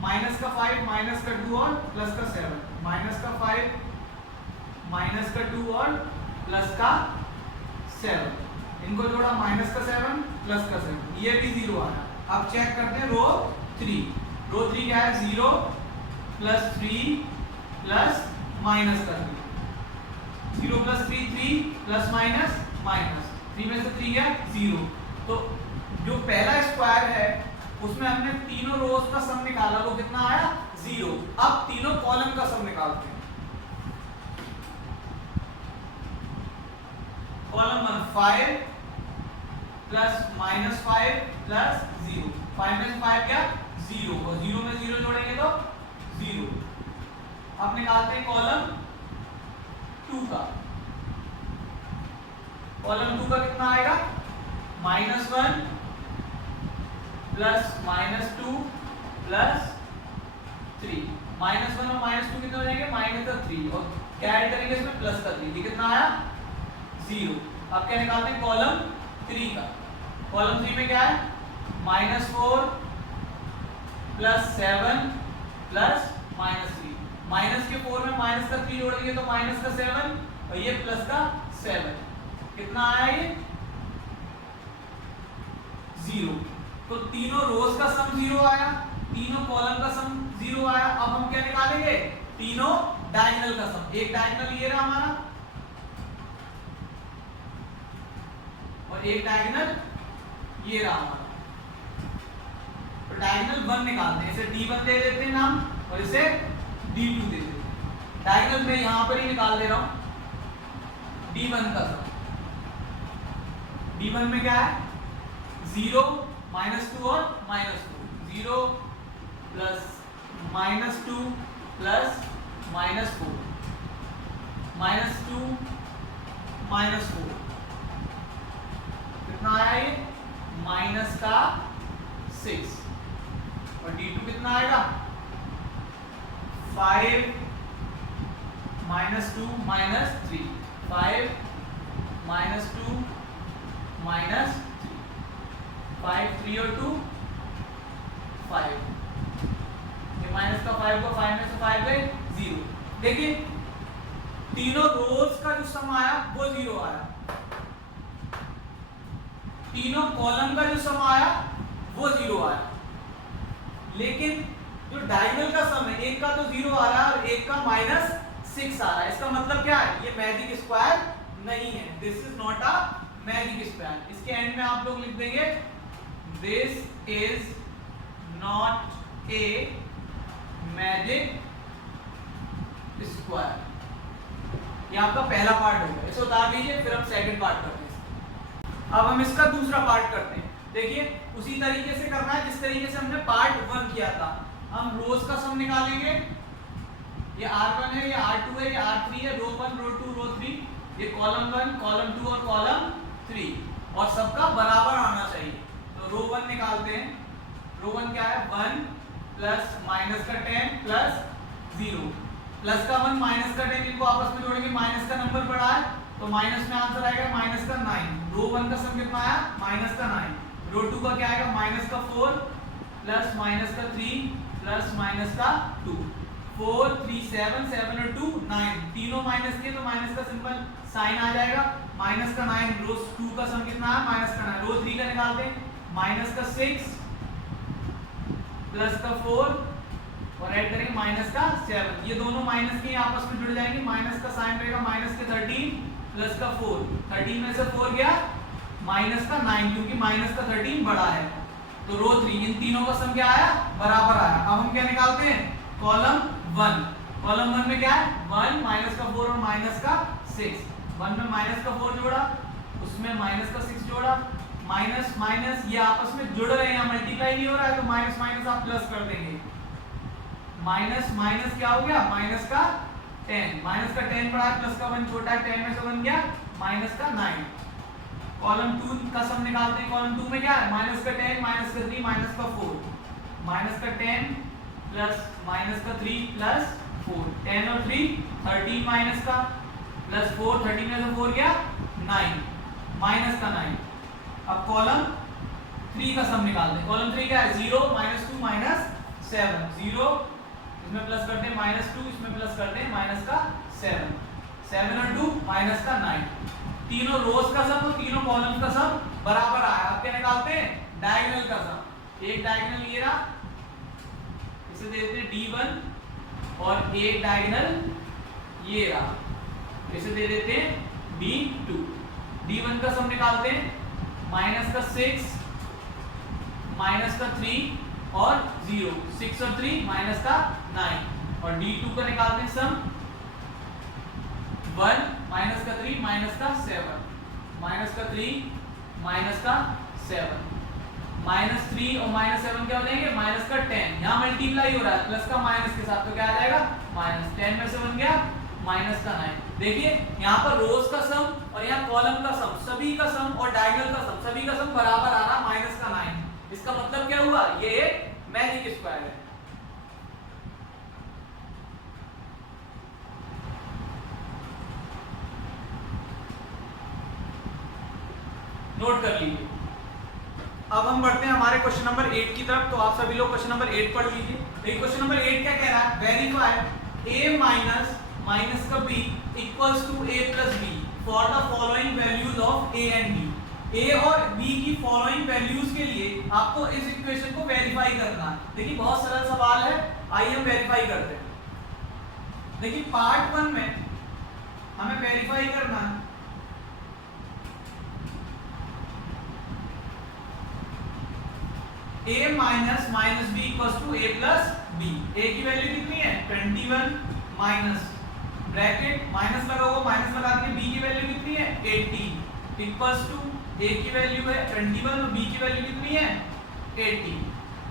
माइनस का 5 माइनस का 2 और प्लस का 7, माइनस का 5 माइनस का 2 और प्लस का 7, इनको जोड़ा, माइनस का 7 प्लस का 7, ये भी 0 आया। अब चेक करते हैं रो 3 क्या है, 0 प्लस 3 प्लस माइनस कर दिया, 0 प्लस 3 3 प्लस माइनस माइनस, 3 में से 3 गया 0। तो जो पहला स्क्वायर है उसमें हमने तीनों रोज का सम निकाला, वो कितना आया 0। अब तीनों कॉलम का सम निकालते हैं। कॉलम 1 5 प्लस माइनस 5 प्लस 0, 5 में से 5 क्या 0, और 0 में 0 जोड़ेंगे तो 0। अब निकालते हैं कॉलम 2 का। कॉलम 2 का कितना आएगा -1 प्लस -2 प्लस 3, -1 और -2 कितने हो जाएंगे -3, और क्या ऐड करेंगे इसमें प्लस का 3, कितना आया 0। अब क्या निकालते हैं कॉलम 3 का। कॉलम 3 में क्या है -4 प्लस 7 प्लस -3, माइनस के 4 में माइनस का 3 जोड़ेंगे तो माइनस का 7, और ये प्लस का 7, कितना आया ये 0। तो तीनों रोज का सम 0 आया, तीनों कॉलम का सम 0 आया। अब हम क्या निकालेंगे तीनों डायगोनल का सम। एक डायगोनल ये रहा हमारा और एक डायगोनल ये रहा हमारा। तो डायगोनल 1 निकालते हैं, इसे D1 दे देते हैं नाम और इसे D2 दे देते हैं। डायगोनल में यहां पर ही निकाल दे रहा हूं D1 का सम। D1 में क्या है 0 -2 और -2, 0 प्लस -2 प्लस -4, -2 -4, कितना आया ये माइनस का 6, और D2 कितना आएगा 5 -2 -3, 5 -2 -3, 5 3 और 2 5, ये माइनस का 5 को 5 में से 5 गए 0। देखिए तीनों रोज का जो सम आया वो 0 आया, तीनों कॉलम का जो सम आया वो 0 आया, लेकिन जो डायगोनल का सम है एक का तो 0 आ रहा है और एक का -6 आ रहा है। इसका मतलब क्या है, ये मैजिक स्क्वायर नहीं है, this is not a magic square. इसके एंड में आप लोग लिख देंगे this is not a magic square. ये आपका पहला पार्ट होगा, इसे उतार लीजिए, फिर हम सेकंड पार्ट करते हैं। अब हम इसका दूसरा पार्ट करते हैं। देखिए उसी तरीके से करना है जिस तरीके से हमने पार्ट 1 किया था। हम रोज का सम निकालेंगे, ये R1 है, ये R2 है, ये R3 है, रो 1 रो 2 रो 3, ये कॉलम 1 कॉलम 2 और कॉलम 3, और सबका बराबर आना चाहिए। तो रो 1 निकालते हैं। रो 1 क्या है 1 प्लस माइनस का 10 प्लस 0, प्लस का 1 माइनस का 10, इनको आपस में जोड़ेंगे, माइनस का नंबर बड़ा है तो माइनस में आंसर आएगा माइनस का 9। रो 1 का सम कितना आया माइनस का 9। रो 2 का क्या आएगा माइनस का 4 प्लस माइनस का 3 प्लस माइनस का 2, 4 3 7 7 और 2 9, तीनों माइनस के तो माइनस का सिंपल साइन आ जाएगा, माइनस का 9। रो 2 का सम कितना है माइनस का 9। रो 3 का निकालते हैं, माइनस का 6 प्लस का 4 और ऐड करेंगे माइनस का 7, ये दोनों माइनस के आपस में जुड़ जाएंगे, माइनस का साइन रहेगा माइनस के 13 प्लस का 4, 13 में से 4 गया माइनस का 9, क्योंकि माइनस का 13 बड़ा है। तो रो 3 इन तीनों का सम क्या आया बराबर आया। अब हम क्या निकालते हैं कॉलम 1। कॉलम 1 में क्या है 1 माइनस का 4 और माइनस का 6, 1 में माइनस का 4 जोड़ा, उसमें माइनस का 6 जोड़ा, माइनस माइनस ये आपस में जुड़ रहे हैं, मल्टीप्लाई नहीं हो रहा है, तो माइनस माइनस आप प्लस कर देंगे, माइनस माइनस क्या हो गया माइनस का 10, माइनस का 10 बड़ा है प्लस का 1 छोटा है, 10 में से 1 गया माइनस का 9। कॉलम 2 का सम निकालते हैं। कॉलम 2 में क्या है माइनस का 10 माइनस का 3 माइनस का 4, माइनस का 10 प्लस माइनस का 3 प्लस 4, 10 और 3 13 माइनस का प्लस 4, 13 में से 4 गया 9 माइनस का 9। अब कॉलम 3 का सम निकालते हैं। कॉलम 3 क्या है 0 -2 -7, 0 इसमें प्लस करते हैं -2, इसमें प्लस करते हैं माइनस का 7, 7 और 2 माइनस का 9। तीनों रोज का सम और तीनों कॉलम का सम बराबर आया। अब क्या निकालते हैं डायगोनल का सम। एक डायगोनल ये रहा, इसे दे देते हैं D1, और एक डायगोनल ये रहा, इसे दे देते हैं D2। D1 का सम निकालते हैं, माइनस का 6 माइनस का 3 और 0, 6 और 3 माइनस का 9, और D2 का निकालते हैं सम 1 माइनस का 3 माइनस का 7, माइनस का 3 माइनस का 7, माइनस 3 और माइनस 7 क्या हो जाएंगे, माइनस का 10। यहाँ मल्टीप्लाई हो रहा है प्लस का माइनस के साथ, तो क्या आ जाएगा माइनस 10 में से बन गया माइनस का 9। देखिए यहाँ पर रोज का सम और यहाँ कॉलम का सम, सभी का सम और डायगोनल का सम, सभी का सम बराबर आ रहा माइनस का 9। इसका मतलब क्या हुआ, ये एक मैजिक स्क्वायर है। नोट कर लीजिए। अब हम बढ़ते हैं हमारे क्वेश्चन नंबर 8 की तरफ। तो आप सभी लोग क्वेश्चन नंबर 8 पढ़ लीजिए। देखिए क्वेश्चन नंबर 8 क्या कह रहा है, वेरीफाई a माइनस माइनस का b equals to a plus b for the following values of a and b। a और b की फॉलोइंग वैल्यूज के लिए आपको इस इक्वेशन को वेरीफाई करना है। देखिए बहुत सरल सवाल है, आइए हम वेरीफाई करते हैं। देखिए पार्ट 1 में हमें वेरीफाई करना है a minus minus B equals to a plus B. a की वैल्यू कितनी है 21 माइनस ब्रैकेट माइनस लगा हुआ, माइनस लगा के b की वैल्यू कितनी है 18 इक्वल्स टू a की वैल्यू है 21 और b की वैल्यू कितनी है 18।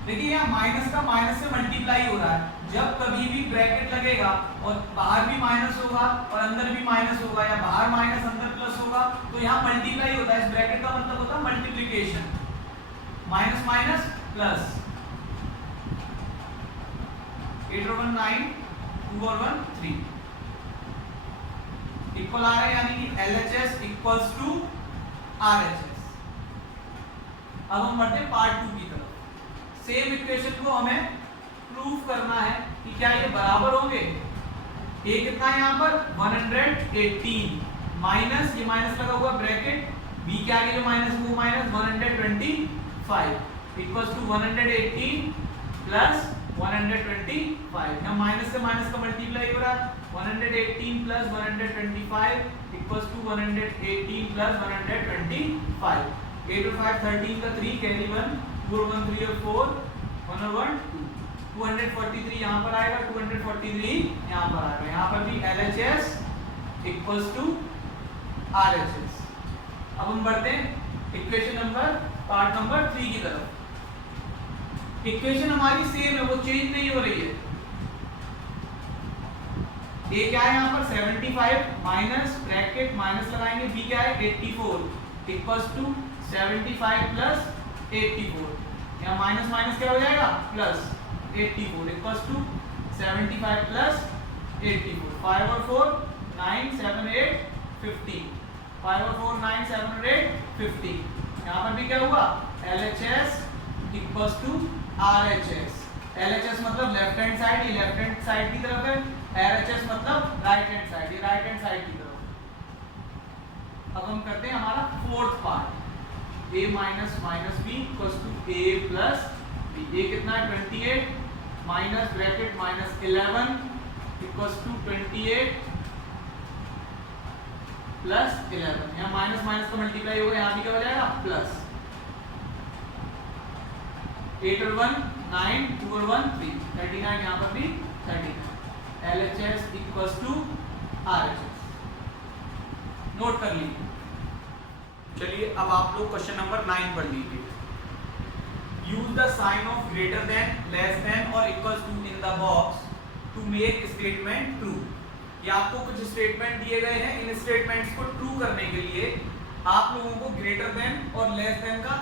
देखिए यहाँ माइनस का माइनस से मल्टीप्लाई हो रहा है, जब कभी भी ब्रैकेट लगेगा और बाहर भी माइनस होगा और अंदर भी माइनस होगा, या बाहर माइनस अंदर प्लस होगा, तो यहाँ मल्टीप्लाई होता है। इस ब्रैकेट का मतलब होता है मल्टीप्लिकेशन, माइनस माइनस प्लस, 8 और 1 9, 2 और 1 3 इक्वल आ रहा है, यानी कि LHS इक्वल्स टू RHS। अब हम बढ़ते हैं पार्ट 2 की तरफ। सेम इक्वेशन को हमें प्रूव करना है कि क्या ये बराबर होंगे। a कितना है यहाँ पर 118 माइनस, ये माइनस लगा हुआ ब्रैकेट, b के आगे जो माइनस वो माइनस 125 इक्वल्स टू 118 प्लस 125। यहाँ माइनस से माइनस का मल्टीप्लाई हो रहा है, 118 प्लस 125 इक्वल्स टू 118 प्लस 125। 8 और 5 13 का 3 कैरी 1, 4 1 3 और 4 1 और 1 2, 243 यहाँ पर आएगा, 243 यहाँ पर आएगा। यहाँ पर भी LHS इक्वल्स टू RHS। अब हम बढ़ते हैं इक्वेशन नंबर पार्ट नंबर 3 की तरफ। इक्वेशन हमारी सेम है, वो चेंज नहीं हो रही है। a क्या है यहाँ पर 75 माइनस ब्रैकेट माइनस लगाएंगे, b क्या है 84 इक्वल्स टू 75 प्लस 84। यहाँ माइनस माइनस क्या हो जाएगा प्लस 84 इक्वल्स टू 75 प्लस 84। 5 और 4 9 7 8 15, 5 और 4 9 7 और 8 15। यहाँ पर भी क्या हुआ LHS equals to RHS। LHS मतलब लेफ्ट हैंड साइड, ये लेफ्ट हैंड साइड की तरफ है, RHS मतलब राइट हैंड साइड, ये राइट हैंड साइड की तरफ। अब हम करते हैं हमारा fourth part, a minus minus B equals to a plus B. a कितना है 28 minus bracket minus 11 equals to 28 plus 11। यहाँ माइनस माइनस का मल्टीप्लाई होगा, यहाँ भी क्या हो जाएगा प्लस। 8 और 1 9, 2 और 1 3, 39 यहाँ पर भी 39। LHS equals to RHS। Note कर लीजिए। चलिए अब आप लोग क्वेश्चन नंबर 9 पढ़ लीजिए। Use the sign of greater than, less than और equals to in the box to make statement true. ये आपको कुछ स्टेटमेंट दिए गए हैं, इन स्टेटमेंट्स को ट्रू करने के लिए आप लोगों को ग्रेटर देन और लेस देन का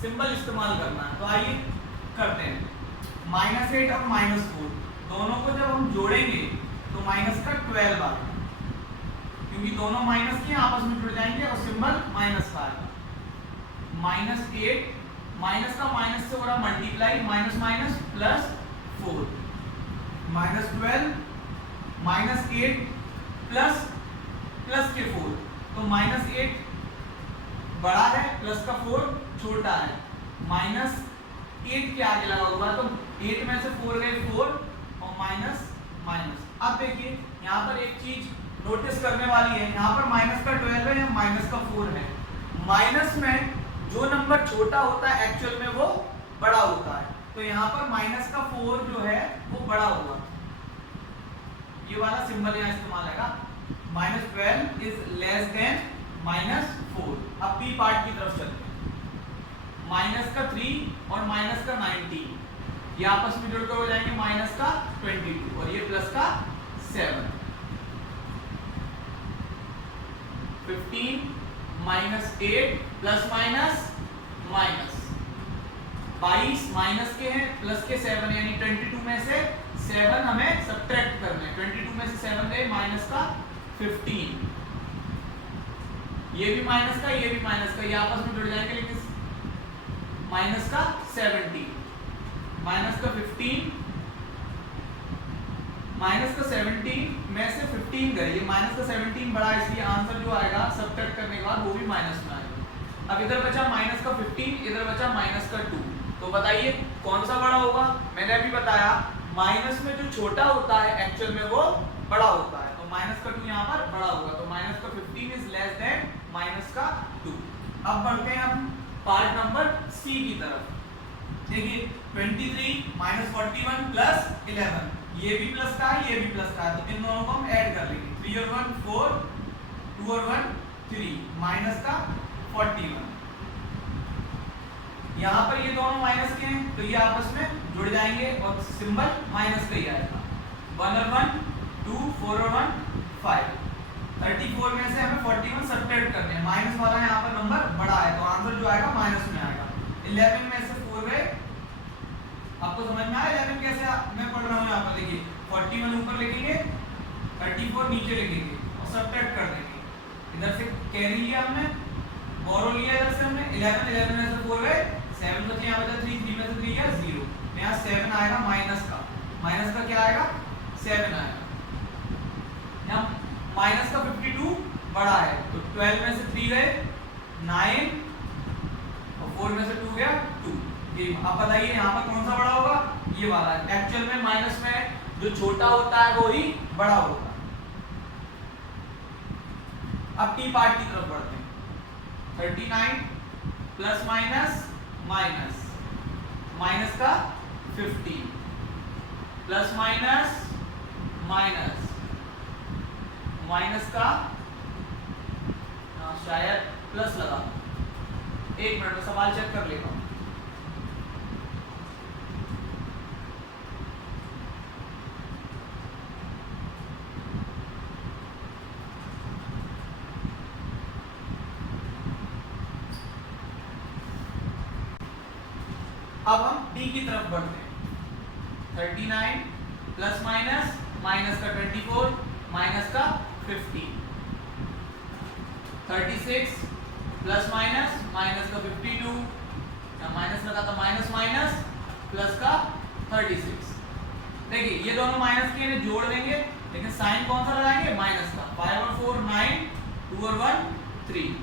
सिंबल इस्तेमाल करना है। तो आइए करते हैं। -8 और -4 दोनों को जब हम जोड़ेंगे तो माइनस का 12 आएगा, क्योंकि दोनों माइनस के आपस में जुड़ जाएंगे और सिंबल माइनस का आएगा। -8 माइनस का माइनस से हो रहा multiply, minus minus plus 4, -12 -8 plus plus के 4, तो -8 बड़ा है प्लस का 4 छोटा है। -8 के आगे लगा हुआ है, तो 8 में से 4 गए 4 और माइनस माइनस। अब देखिए यहाँ पर एक चीज नोटिस करने वाली है, यहाँ पर माइनस का 12 है या माइनस का 4 है। माइनस में जो नंबर छोटा होता है एक्चुअल में वो बड़ा होता है, तो यहाँ पर माइनस का 4 जो है वो बड़ा हुआ, ये वाला सिंबल यहाँ इस्तेमाल है। -12 इज लेस देन -4। अब बी पार्ट की तरफ चलते हैं। माइनस का 3 और माइनस का 19 ये आपस में जुड़कर हो जाएंगे माइनस का 22 और ये प्लस का 7। 15 -8 प्लस माइनस माइनस 22 माइनस के हैं प्लस के 7, यानी 22 में से 7 हमें सब्ट्रैक्ट करने हैं। 22 में से 7 गए माइनस का 15, ये भी माइनस का ये भी माइनस का, ये आपस में जुड़ जाएंगे, लेकिन माइनस का 17 माइनस का 15 माइनस का 17 में से 15 गए, ये माइनस का 17 बड़ा, इसलिए आंसर जो आएगा सब्ट्रैक्ट करने के बाद वो भी माइनस में आएगा। अब इधर बचा माइनस का 15, इधर बचा माइनस का 2, तो बताइए कौन सा बड़ा होगा। मैंने अभी बताया माइनस में जो छोटा होता है एक्चुअल में वो बड़ा होता है, तो माइनस का 2 यहाँ पर बड़ा होगा, तो माइनस का 15 इज लेस देन माइनस का 2। अब बढ़ते हैं हम पार्ट नंबर सी की तरफ। देखिए 23 -41 प्लस 11, ये भी प्लस का है ये भी प्लस का है, तो इन दोनों को हम ऐड कर लेंगे। 3 और 1 4, 2 और 1 3, माइनस का 41। यहाँ पर ये दोनों माइनस के हैं, तो ये आपस में जुड़ जाएंगे और सिंबल माइनस का ही आएगा। 1 और 1 2, 4 और 1 5। 34 में से हमें 41 सब्ट्रैक्ट करने हैं, माइनस वाला यहाँ पर नंबर बड़ा है, तो आंसर जो आएगा माइनस में आएगा। 11 में से 4 गए, आपको समझ में आया 11 कैसे मैं पढ़ रहा हूँ। यहाँ पर देखिए 41 ऊपर लिखेंगे, 34 नीचे लिखेंगे और सब्ट्रैक्ट कर देंगे। इधर से कैरी लिया हमने, बोरो लिया इधर से हमने। 11 में से 4 गए, 7 बचे, यहाँ बचा 3, 3 में से 3 गया 0, यहाँ 7 आएगा माइनस का क्या आएगा 7 आएगा। यहाँ माइनस का 52 बड़ा है, तो 12 में से 3 गए 9 और 4 में से 2 गया 2। ये आप बताइए यहाँ पर कौन सा बड़ा होगा, ये वाला है। एक्चुअल में माइनस में जो छोटा होता है वो ही बड़ा होता है। अब टी पार्ट की तरफ बढ़ते हैं। 39 प्लस माइनस माइनस माइनस का 50 प्लस माइनस माइनस माइनस का शायद प्लस लगा, एक मिनट में सवाल चेक कर लेता हूं। अब हम डी की तरफ बढ़ते हैं। 39 प्लस माइनस माइनस का 24 माइनस का 50। 36 प्लस माइनस माइनस का 52, माइनस लगा था माइनस माइनस प्लस का 36। देखिए ये दोनों माइनस के जोड़ देंगे, लेकिन साइन कौन सा लगाएंगे माइनस का। 5 और 4 9, 2 और 1 3,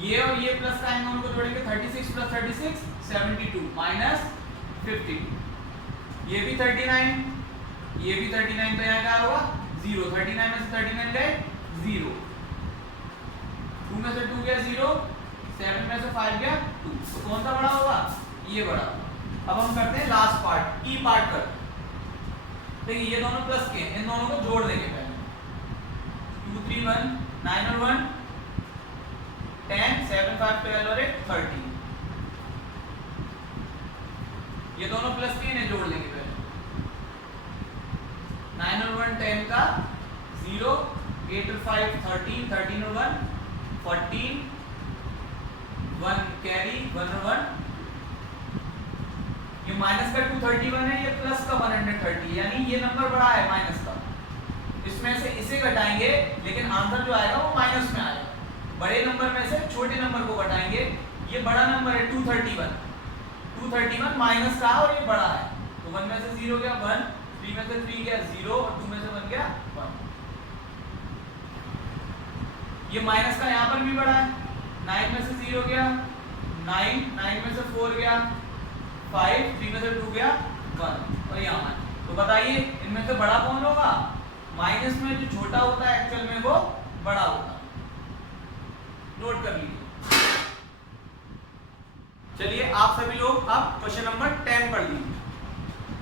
ये और ये प्लस का इन दोनों को जोड़ेंगे। 36 प्लस 36 72 माइनस 52। ये भी 39 ये भी 39, तो यहाँ क्या होगा 0। 39 में से 39 गए 0, 2 में से 2 गया 0, 7 में से 5 गया 2, तो कौन सा बड़ा होगा ये बड़ा। अब हम करते हैं लास्ट पार्ट, ई पार्ट करते हैं। देखिए ये दोनों प्लस के, इन दोनों को जोड़ देंगे पहले। 2 3 1 9 और 1 10 7 5 12 और 1 13। ये दोनों प्लस के इन्हें जोड़ लेंगे पहले। 9 और 1 10 का 0, 8 और 5 13, 13 और 1 14, 1 कैरी 1 और 1। ये माइनस का 231 है, ये प्लस का 130, यानी ये नंबर बड़ा है माइनस का। इसमें से इसे घटाएंगे, लेकिन आंसर जो आएगा वो माइनस में आएगा। बड़े नंबर में से छोटे नंबर को घटाएंगे। ये बड़ा नंबर है 231 माइनस का और ये बड़ा है, तो 1 में से 0 गया 1, 3 में से 3 गया 0 और 2 में से 1 गया 1। ये माइनस का यहाँ पर भी बड़ा है। 9 में से 0 गया 9, 9 में से 4 गया 5, 3 में से 2 गया 1 और यहाँ 1। तो बताइए इनमें से बड़ा कौन होगा? माइनस में जो छोटा होता है एक्चुअल में वो बड़ा होता है। नोट कर लीजिए। चलिए आप सभी लोग अब क्वेश्चन नंबर 10 पढ़ लीजिए।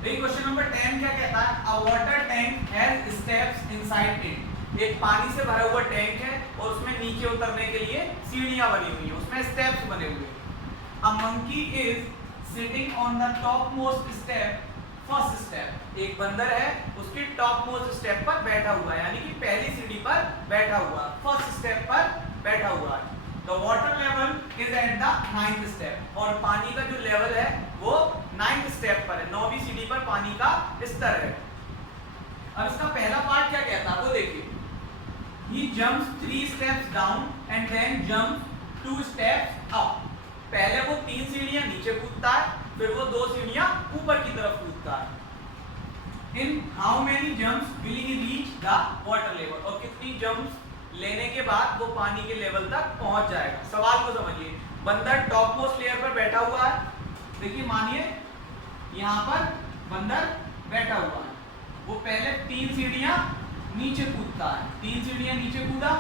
देखिए क्वेश्चन नंबर 10 क्या कहता है? अ water tank has steps inside it. एक पानी से भरा हुआ टैंक है और उसमें नीचे उतरने के लिए सीढ़ियां बनी हुई हैं, उसमें स्टेप्स बने हुए हैं। A monkey is sitting on the top most step first step. एक बंदर है उसके टॉप मोस्ट स्टेप पर बैठा हुआ है, यानी कि पहली सीढ़ी पर बैठा हुआ, फर्स्ट स्टेप पर बैठा हुआ है। The water level is at the 9th step. और पानी का जो लेवल है वो 9th स्टेप पर है, 9वीं सीढ़ी पर पानी का स्तर है। अब इसका पहला पार्ट क्या कहता है वो देखिए। He jumps 3 steps down and then jumps 2 steps up। पहले वो 3 सीढ़ियां नीचे कूदता है, फिर वो 2 सीढ़ियां ऊपर की तरफ कूदता है। In how many jumps will he reach the water level? और कितनी जंप्स लेने के बाद वो पानी के लेवल तक पहुंच जाएगा। सवाल को समझिए। बंदर टॉप मोस्ट लेयर पर बैठा हुआ है। देखिए मानिए यहाँ पर बंदर बैठा हुआ है, वो पहले 3 सीढ़ियां नीचे कूदता है, 3 सीढ़ियां नीचे कूदा,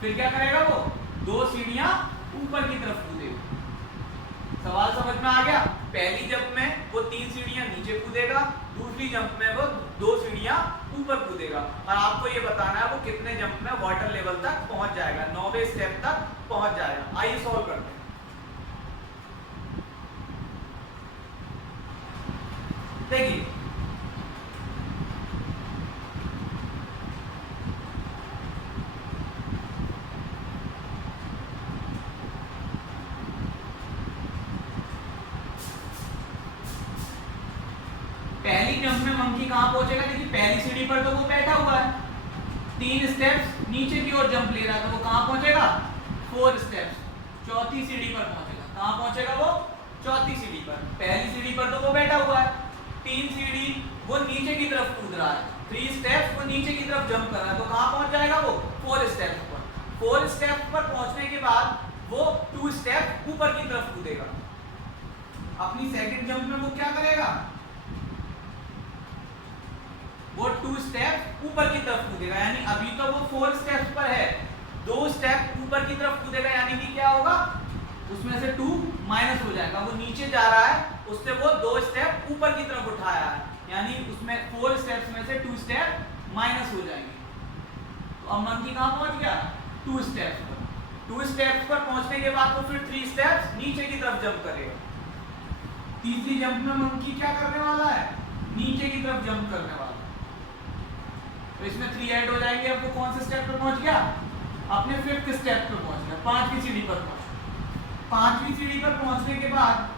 फिर क्या करेगा वो 2 सीढ़ियां ऊपर की तरफ कूदेगा। सवाल समझ में आ गया? पहली जंप में वो 3 सीढ़ियां नीचे कूदेगा, दूसरी जंप में वो 2 सीढ़ियां ऊपर कूदेगा। और आपको ये बताना है वो कितने जंप में वाटर लेवल तक पहुंच जाएगा, 9वें स्टेप तक पहुंच जाएगा। आइए सॉल्व करते हैं। देखिए पहली जंप में मंकी कहां पहुंचेगा? देखिए पहली सीढ़ी पर तो वो बैठा हुआ है, 3 स्टेप्स नीचे की ओर जंप ले रहा है, तो वो कहां पहुंचेगा? 4 स्टेप्स, चौथी सीढ़ी पर पहुंचेगा। कहां पहुंचेगा वो? चौथी सीढ़ी पर। पहली सीढ़ी पर तो वो बैठा हुआ है, 3 सीढ़ी वो नीचे की तरफ कूद रहा है, 3 स्टेप्स वो नीचे की तरफ जंप कर रहा है, तो कहां पहुंच जाएगा वो? 4 स्टेप्स पर। 4 स्टेप्स पर पहुंचने के बाद वो 2 स्टेप ऊपर की तरफ कूदेगा। अपनी सेकंड जंप में वो क्या करेगा? वो 2 स्टेप ऊपर की तरफ कूदेगा, यानी अभी तो वो 4 स्टेप्स पर है, 2 स्टेप ऊपर की तरफ कूदेगा, यानी कि क्या होगा? उसमें से 2 माइनस हो जाएगा। वो नीचे जा रहा है, उससे वो 2 स्टेप ऊपर की तरफ उठाया है, यानी उसमें 4 स्टेप्स में से 2 स्टेप माइनस हो जाएंगे। तो अब मंकी कहां पहुंच गया? 2 स्टेप्स पर। 2 स्टेप्स पर पहुंचने के बाद वो फिर 3 स्टेप्स नीचे की तरफ जंप करेगा। तीसरी जंप में मंकी क्या करने वाला है? नीचे की तरफ जंप करने वाला है। तो इसमें 3 ऐड हो जाएंगे। अब वो कौन से स्टेप पे पहुंच गया? अपने 5th स्टेप पे पहुंच गया, 5वीं सीढ़ी पर पहुंच गया। 5वीं सीढ़ी पर पहुंचने के बाद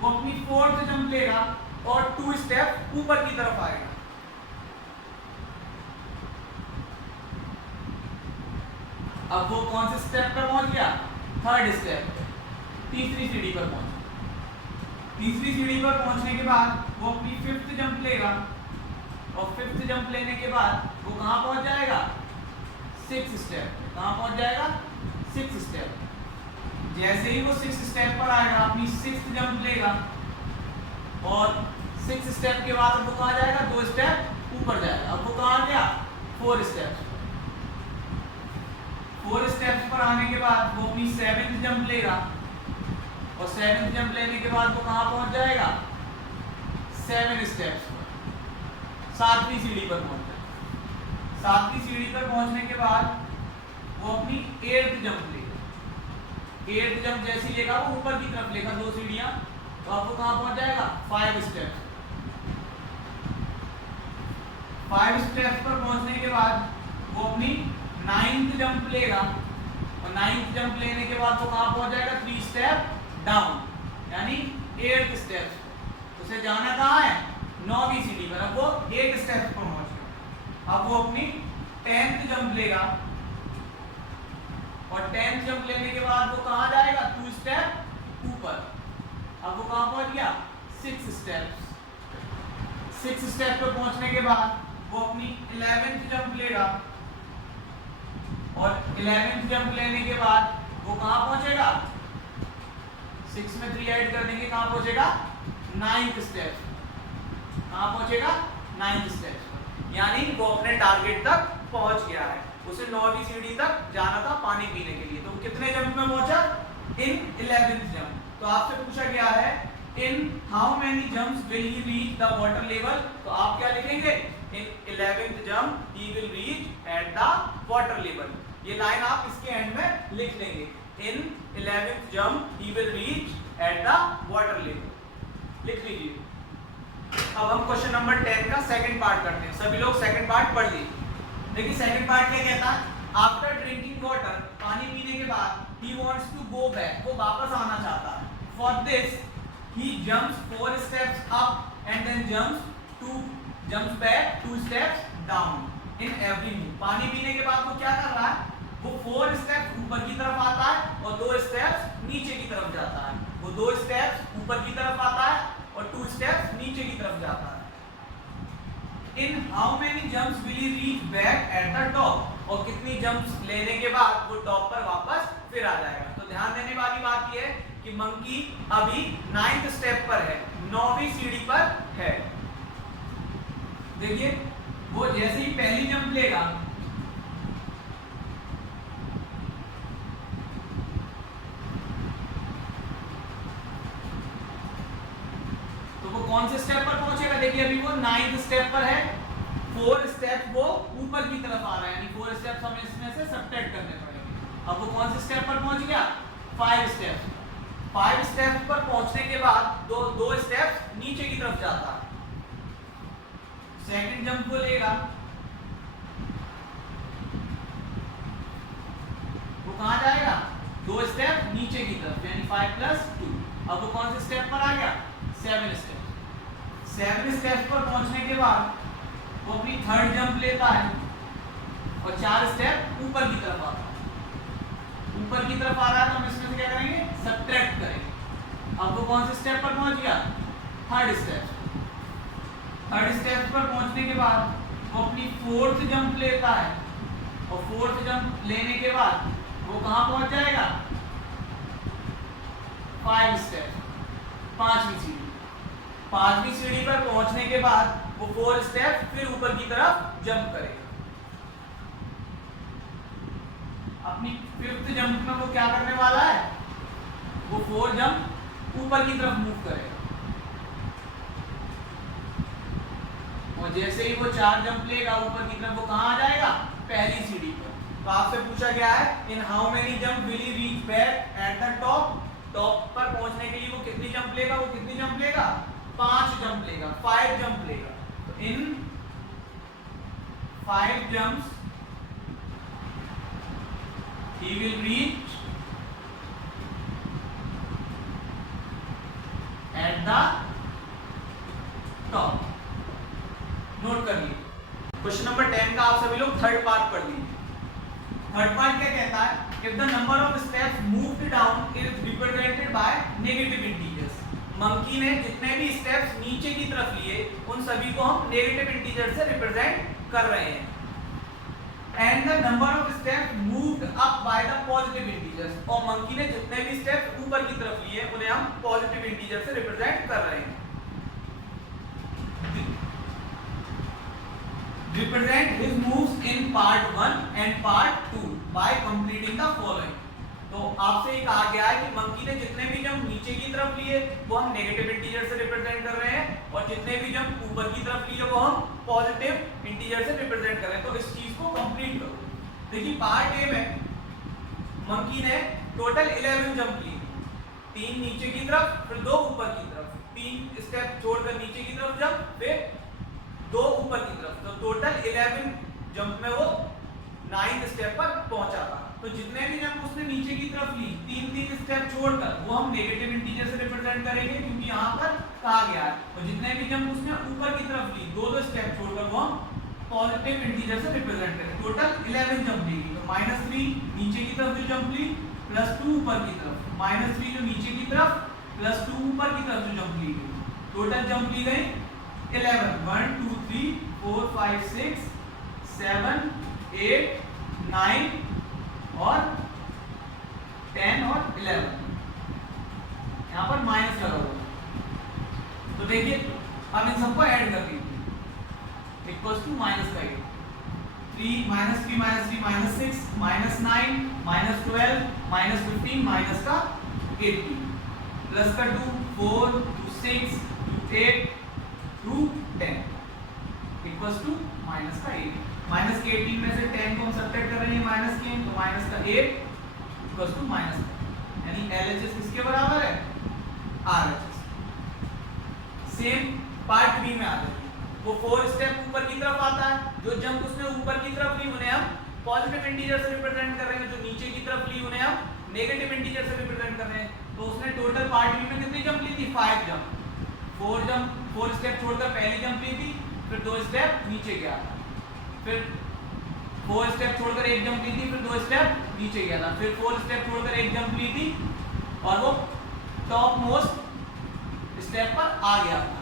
वो अपनी 4th जंप लेगा और 2 स्टेप ऊपर की तरफ आएगा। अब वो कौन से स्टेप पर पहुंच गया? 3rd स्टेप, तीसरी सीढ़ी पर पहुंच गया। तीसरी सीढ़ी पर पहुंचने के बाद वो अपनी 5th जंप लेगा और 5th जंप लेने के बाद वो कहां पहुंच जाएगा? 6th step. कहां पहुंच जाएगा? 6th step. जैसे ही वो 6th स्टेप पर आएगा, अपनी 6th जंप लेगा और 6th स्टेप के बाद वो कहां जाएगा? 2 स्टेप ऊपर जाएगा। अब वो कहां आ गया? 4 स्टेप्स। 4 स्टेप्स पर आने के बाद वो अपनी 7th जंप लेगा और 7th जंप लेने के बाद वो कहां पहुंच जाएगा? 7 स्टेप्स पर, 7वीं सीढ़ी पर पहुंच जाएगा। 7वीं सीढ़ी पर पहुंचने के बाद वो अपनी 8th जंप लेगा। 8th जंप जैसी लेगा वो ऊपर की तरफ लेगा 2 सीढ़ियां, तो आपको कहां पहुंच जाएगा? 5 स्टेप्स। 5 स्टेप्स पर पहुंचने के बाद वो अपनी 9th जंप लेगा और 9th जंप लेने के बाद वो कहां पहुंच जाएगा? 3 स्टेप डाउन, यानी 8th स्टेप्स। उसे जाना कहां है? 9वीं सीढ़ी पर। अब वो 8 स्टेप्स पर पहुंच गया। अब वो अपनी 10th जंप लेगा और 10th जंप लेने के बाद वो कहां जाएगा? 2 स्टेप ऊपर। अब वो कहां पहुंच गया? 6 स्टेप्स। 6 स्टेप पर पहुंचने के बाद वो अपनी 11th जंप लेगा और 11th जंप लेने के बाद वो कहां पहुंचेगा? 6 में 3 ऐड कर देंगे, कहां पहुंचेगा? 9th step. कहां पहुंचेगा? 9th स्टेप पर, यानी वो अपने टारगेट तक पहुंच गया है। उसे 9वीं सीढ़ी तक जाना था पानी पीने के लिए, तो कितने जंप में पहुंचा? इन 11th जंप। तो आपसे पूछा गया है in how many jumps will he reach the water level, तो आप क्या लिखेंगे? इन 11th jump he will reach at the water level. ये लाइन आप इसके एंड में लिख लेंगे, इन 11th jump he will reach at the water level, लिख लीजिए। अब हम क्वेश्चन नंबर 10 का सेकंड पार्ट करते हैं। सभी लोग सेकंड पार्ट पढ़ लीजिए। देखिए सेकंड पार्ट क्या कहता है? आफ्टर ड्रिंकिंग वाटर, पानी पीने के बाद, he wants to go back, वो वापस आना चाहता है। For this he jumps 4 steps up and then jumps back 2 steps down in every move. पानी पीने के बाद वो क्या कर रहा है? वो 4 स्टेप्स ऊपर की तरफ आता है और 2 स्टेप्स नीचे की तरफ जाता है। वो 2 स्टेप्स ऊपर की तरफ आता है और 2 स्टेप्स नीचे की तरफ जाता है। In how many jumps will he reach back at the top? और कितनी जंप्स लेने के बाद वो टॉप पर वापस फिर आ जाएगा। तो ध्यान देने वाली बात यह है कि मंकी अभी 9th स्टेप पर है, 9वीं सीढ़ी पर है। देखिए वो जैसे ही पहली जंप लेगा, कौन से स्टेप पर पहुंचेगा? देखिए अभी वो 9th स्टेप पर है, 4 स्टेप वो ऊपर की तरफ आ रहा है, यानी 4 स्टेप्स हमें इसमें से सब्ट्रैक्ट करने पड़ेंगे। अब वो कौन से स्टेप पर पहुंच गया? 5 स्टेप। 5 स्टेप पर पहुंचने के बाद दो स्टेप्स नीचे की तरफ जाता है। सेकंड जंप को लेगा, वो कहां जाएगा? 2 स्टेप नीचे की तरफ, यानी 5 + 2। अब वो कौन से स्टेप पर आ गया? 7 स्टेप। 7 स्टेप पर पहुंचने के बाद वो अपनी थर्ड जंप लेता है और 4 स्टेप ऊपर की तरफ आता है। ऊपर की तरफ आ रहा है तो हम इसमें से क्या करेंगे? सब्ट्रैक्ट करेंगे। अब वो कौन से स्टेप पर पहुंच गया? Third step. थर्ड स्टेप पर पहुंचने के बाद वो अपनी 4th जंप लेता है और 4th जंप लेने के बाद वो कहां पहुंच जाएगा? 5 स्टेप, 5वीं सीढ़ी। 5वीं सीढ़ी पर पहुंचने के बाद वो 4 स्टेप फिर ऊपर की तरफ जंप करेगा। अपनी 5th जंप में वो क्या करने वाला है? वो 4 जंप ऊपर की तरफ मूव करेगा और जैसे ही वो 4 जंप लेगा ऊपर की तरफ, वो कहां आ जाएगा? पहली सीढ़ी पर। तो आपसे पूछा गया है in how many jump will he reach back at the top. Top पर पहुंचने के लिए वो कितनी जंप लेगा? वो कितनी जंप लेगा? 5 जंप लेगा, 5 जंप लेगा। तो इन 5 jumps he will reach at the top। Note कर लीजिए। क्वेश्चन नंबर 10 का आप सभी लोग थर्ड पार्ट पढ़ लीजिए। थर्ड पार्ट क्या कहता है? if the number of steps moved down is represented by negative integers। Monkey ने जितने भी स्टेप्स नीचे की तरफ लिए उन सभी को हम नेगेटिव इंटीजर से रिप्रेजेंट कर रहे हैं। And the number of steps moved up by the positive integers, और मंकी ने जितने भी स्टेप्स ऊपर की तरफ लिए उन्हें हम पॉजिटिव इंटीजर से रिप्रेजेंट कर रहे हैं। Represent his moves in part 1 and part 2 by completing the following। तो आपसे ये कहा गया है कि मंकी ने जितने भी जंप नीचे की तरफ लिए वो हम नेगेटिव इंटीजर से रिप्रेजेंट कर रहे हैं और जितने भी जंप ऊपर की तरफ लिए वो हम पॉजिटिव इंटीजर से रिप्रेजेंट कर रहे हैं। तो इस चीज को कंप्लीट करो। देखिए पार्ट ए में मंकी ने टोटल 11 जंप ली, 3 नीचे की तरफ फिर 2 ऊपर की तरफ, 3 स्टेप छोड़कर नीचे की तरफ जंप फिर 2 ऊपर की तरफ, तो टोटल 11 जंप में वो 9th स्टेप पर पहुंचा था। तो जितने भी जंप उसने नीचे की तरफ ली 3 स्टेप छोड़कर वो हम नेगेटिव इंटीजर से रिप्रेजेंट करेंगे क्योंकि यहाँ पर कहा गया है। और जितने भी जंप उसने ऊपर की तरफ ली 2 स्टेप छोड़कर वो हम पॉजिटिव इंटीजर से रिप्रेजेंट करेंगे। टोटल 11 जंप ली, तो -3 नीचे की तरफ जो जंप ली +2 ऊपर की तरफ, -3 जो नीचे की तरफ +2 ऊपर की तरफ जो जंप ली गई, टोटल जंप ली गई 11, 1 2 3 4 5 6 7 8 9 और 10 और 11, यहाँ पर माइनस लगा हुआ। तो देखिए अब इन सबको ऐड कर दीजिए। 3 minus 3 minus 3 minus 6 minus 9 minus 12 minus 15 minus का 18 प्लस का 2 4 to 6 to 8 to 10 equals to minus का 8 माइनस के 18 में से 10 को हम सब्ट्रैक्ट कर रहे हैं माइनस के तो माइनस का 8 इक्वल्स टू माइनस यानी LHS किसके बराबर है RHS। सेम पार्ट बी में आते हैं वो 4 स्टेप ऊपर की तरफ आता है जो जंप उसने ऊपर की तरफ ली उन्हें हम पॉजिटिव इंटीजर से रिप्रेजेंट कर रहे हैं जो नीचे की तरफ ली उन्हें हम नेगेटिव इंटीजर से रिप्रेजेंट कर रहे हैं तो उसने टोटल पार्ट बी में कितनी जंप ली थी 5 जंप 4 स्टेप छोड़कर पहली जंप ली थी फिर 2 स्टेप नीचे गया था फिर 4 स्टेप छोड़कर एक जंप ली थी फिर 2 स्टेप नीचे गया था फिर 4 स्टेप छोड़कर एक जंप ली थी और वो टॉप मोस्ट स्टेप पर आ गया था।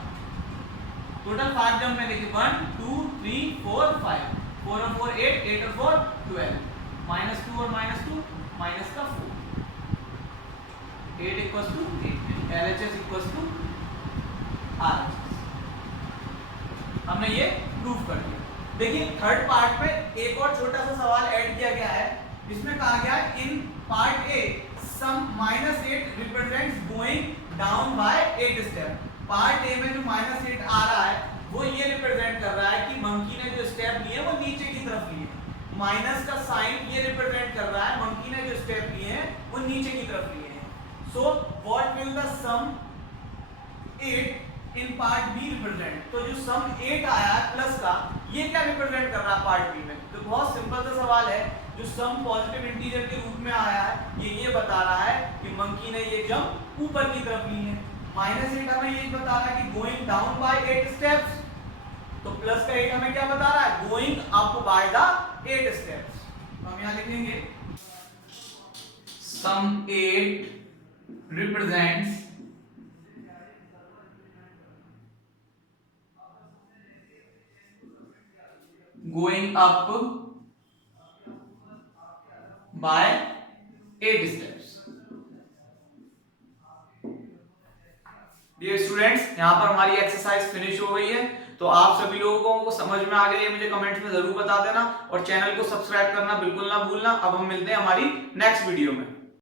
टोटल 5 जंप में देखिए 1 2 3 4 5 4 और 4 8 8 और 4 12 माइनस 2 और माइनस 2 माइनस का 4 8 equals to 8 LHS equals to RHS। हमने ये प्रूफ कर दिया। देखिए थर्ड पार्ट में एक और छोटा सा सवाल ऐड किया गया है इसमें कहा गया है in part A sum -8 represents going down by 8 step. Part A में जो -8 आ रहा है वो ये रिप्रेजेंट कर रहा है कि मंकी ने जो स्टेप लिए वो नीचे की तरफ लिए माइनस का साइन ये रिप्रेजेंट कर रहा है मंकी ने जो स्टेप लिए हैं वो नीचे की तरफ लिए हैं। So what will the sum 8 in part B represent. तो जो सम 8 आया है प्लस का ये क्या रिप्रेजेंट कर रहा है पार्ट बी में तो बहुत सिंपल सा सवाल है जो सम पॉजिटिव इंटीजर के रूप में आया है ये बता रहा है कि मंकी ने ये जंप ऊपर की तरफ ली है -8 हमें ये बता रहा है कि गोइंग डाउन बाय 8 स्टेप्स तो प्लस का 8 हमें क्या बता रहा है going up by the 8 steps. तो हम यहां लिखेंगे sum 8 represents going up by 8 steps। Dear students यहाँ पर हमारी एक्सरसाइज फिनिश हो गई है तो आप सभी लोगों को समझ में आ गया है मुझे कमेंट्स में जरूर बता देना और चैनल को सब्सक्राइब करना बिल्कुल ना भूलना। अब हम मिलते हैं हमारी नेक्स्ट वीडियो में।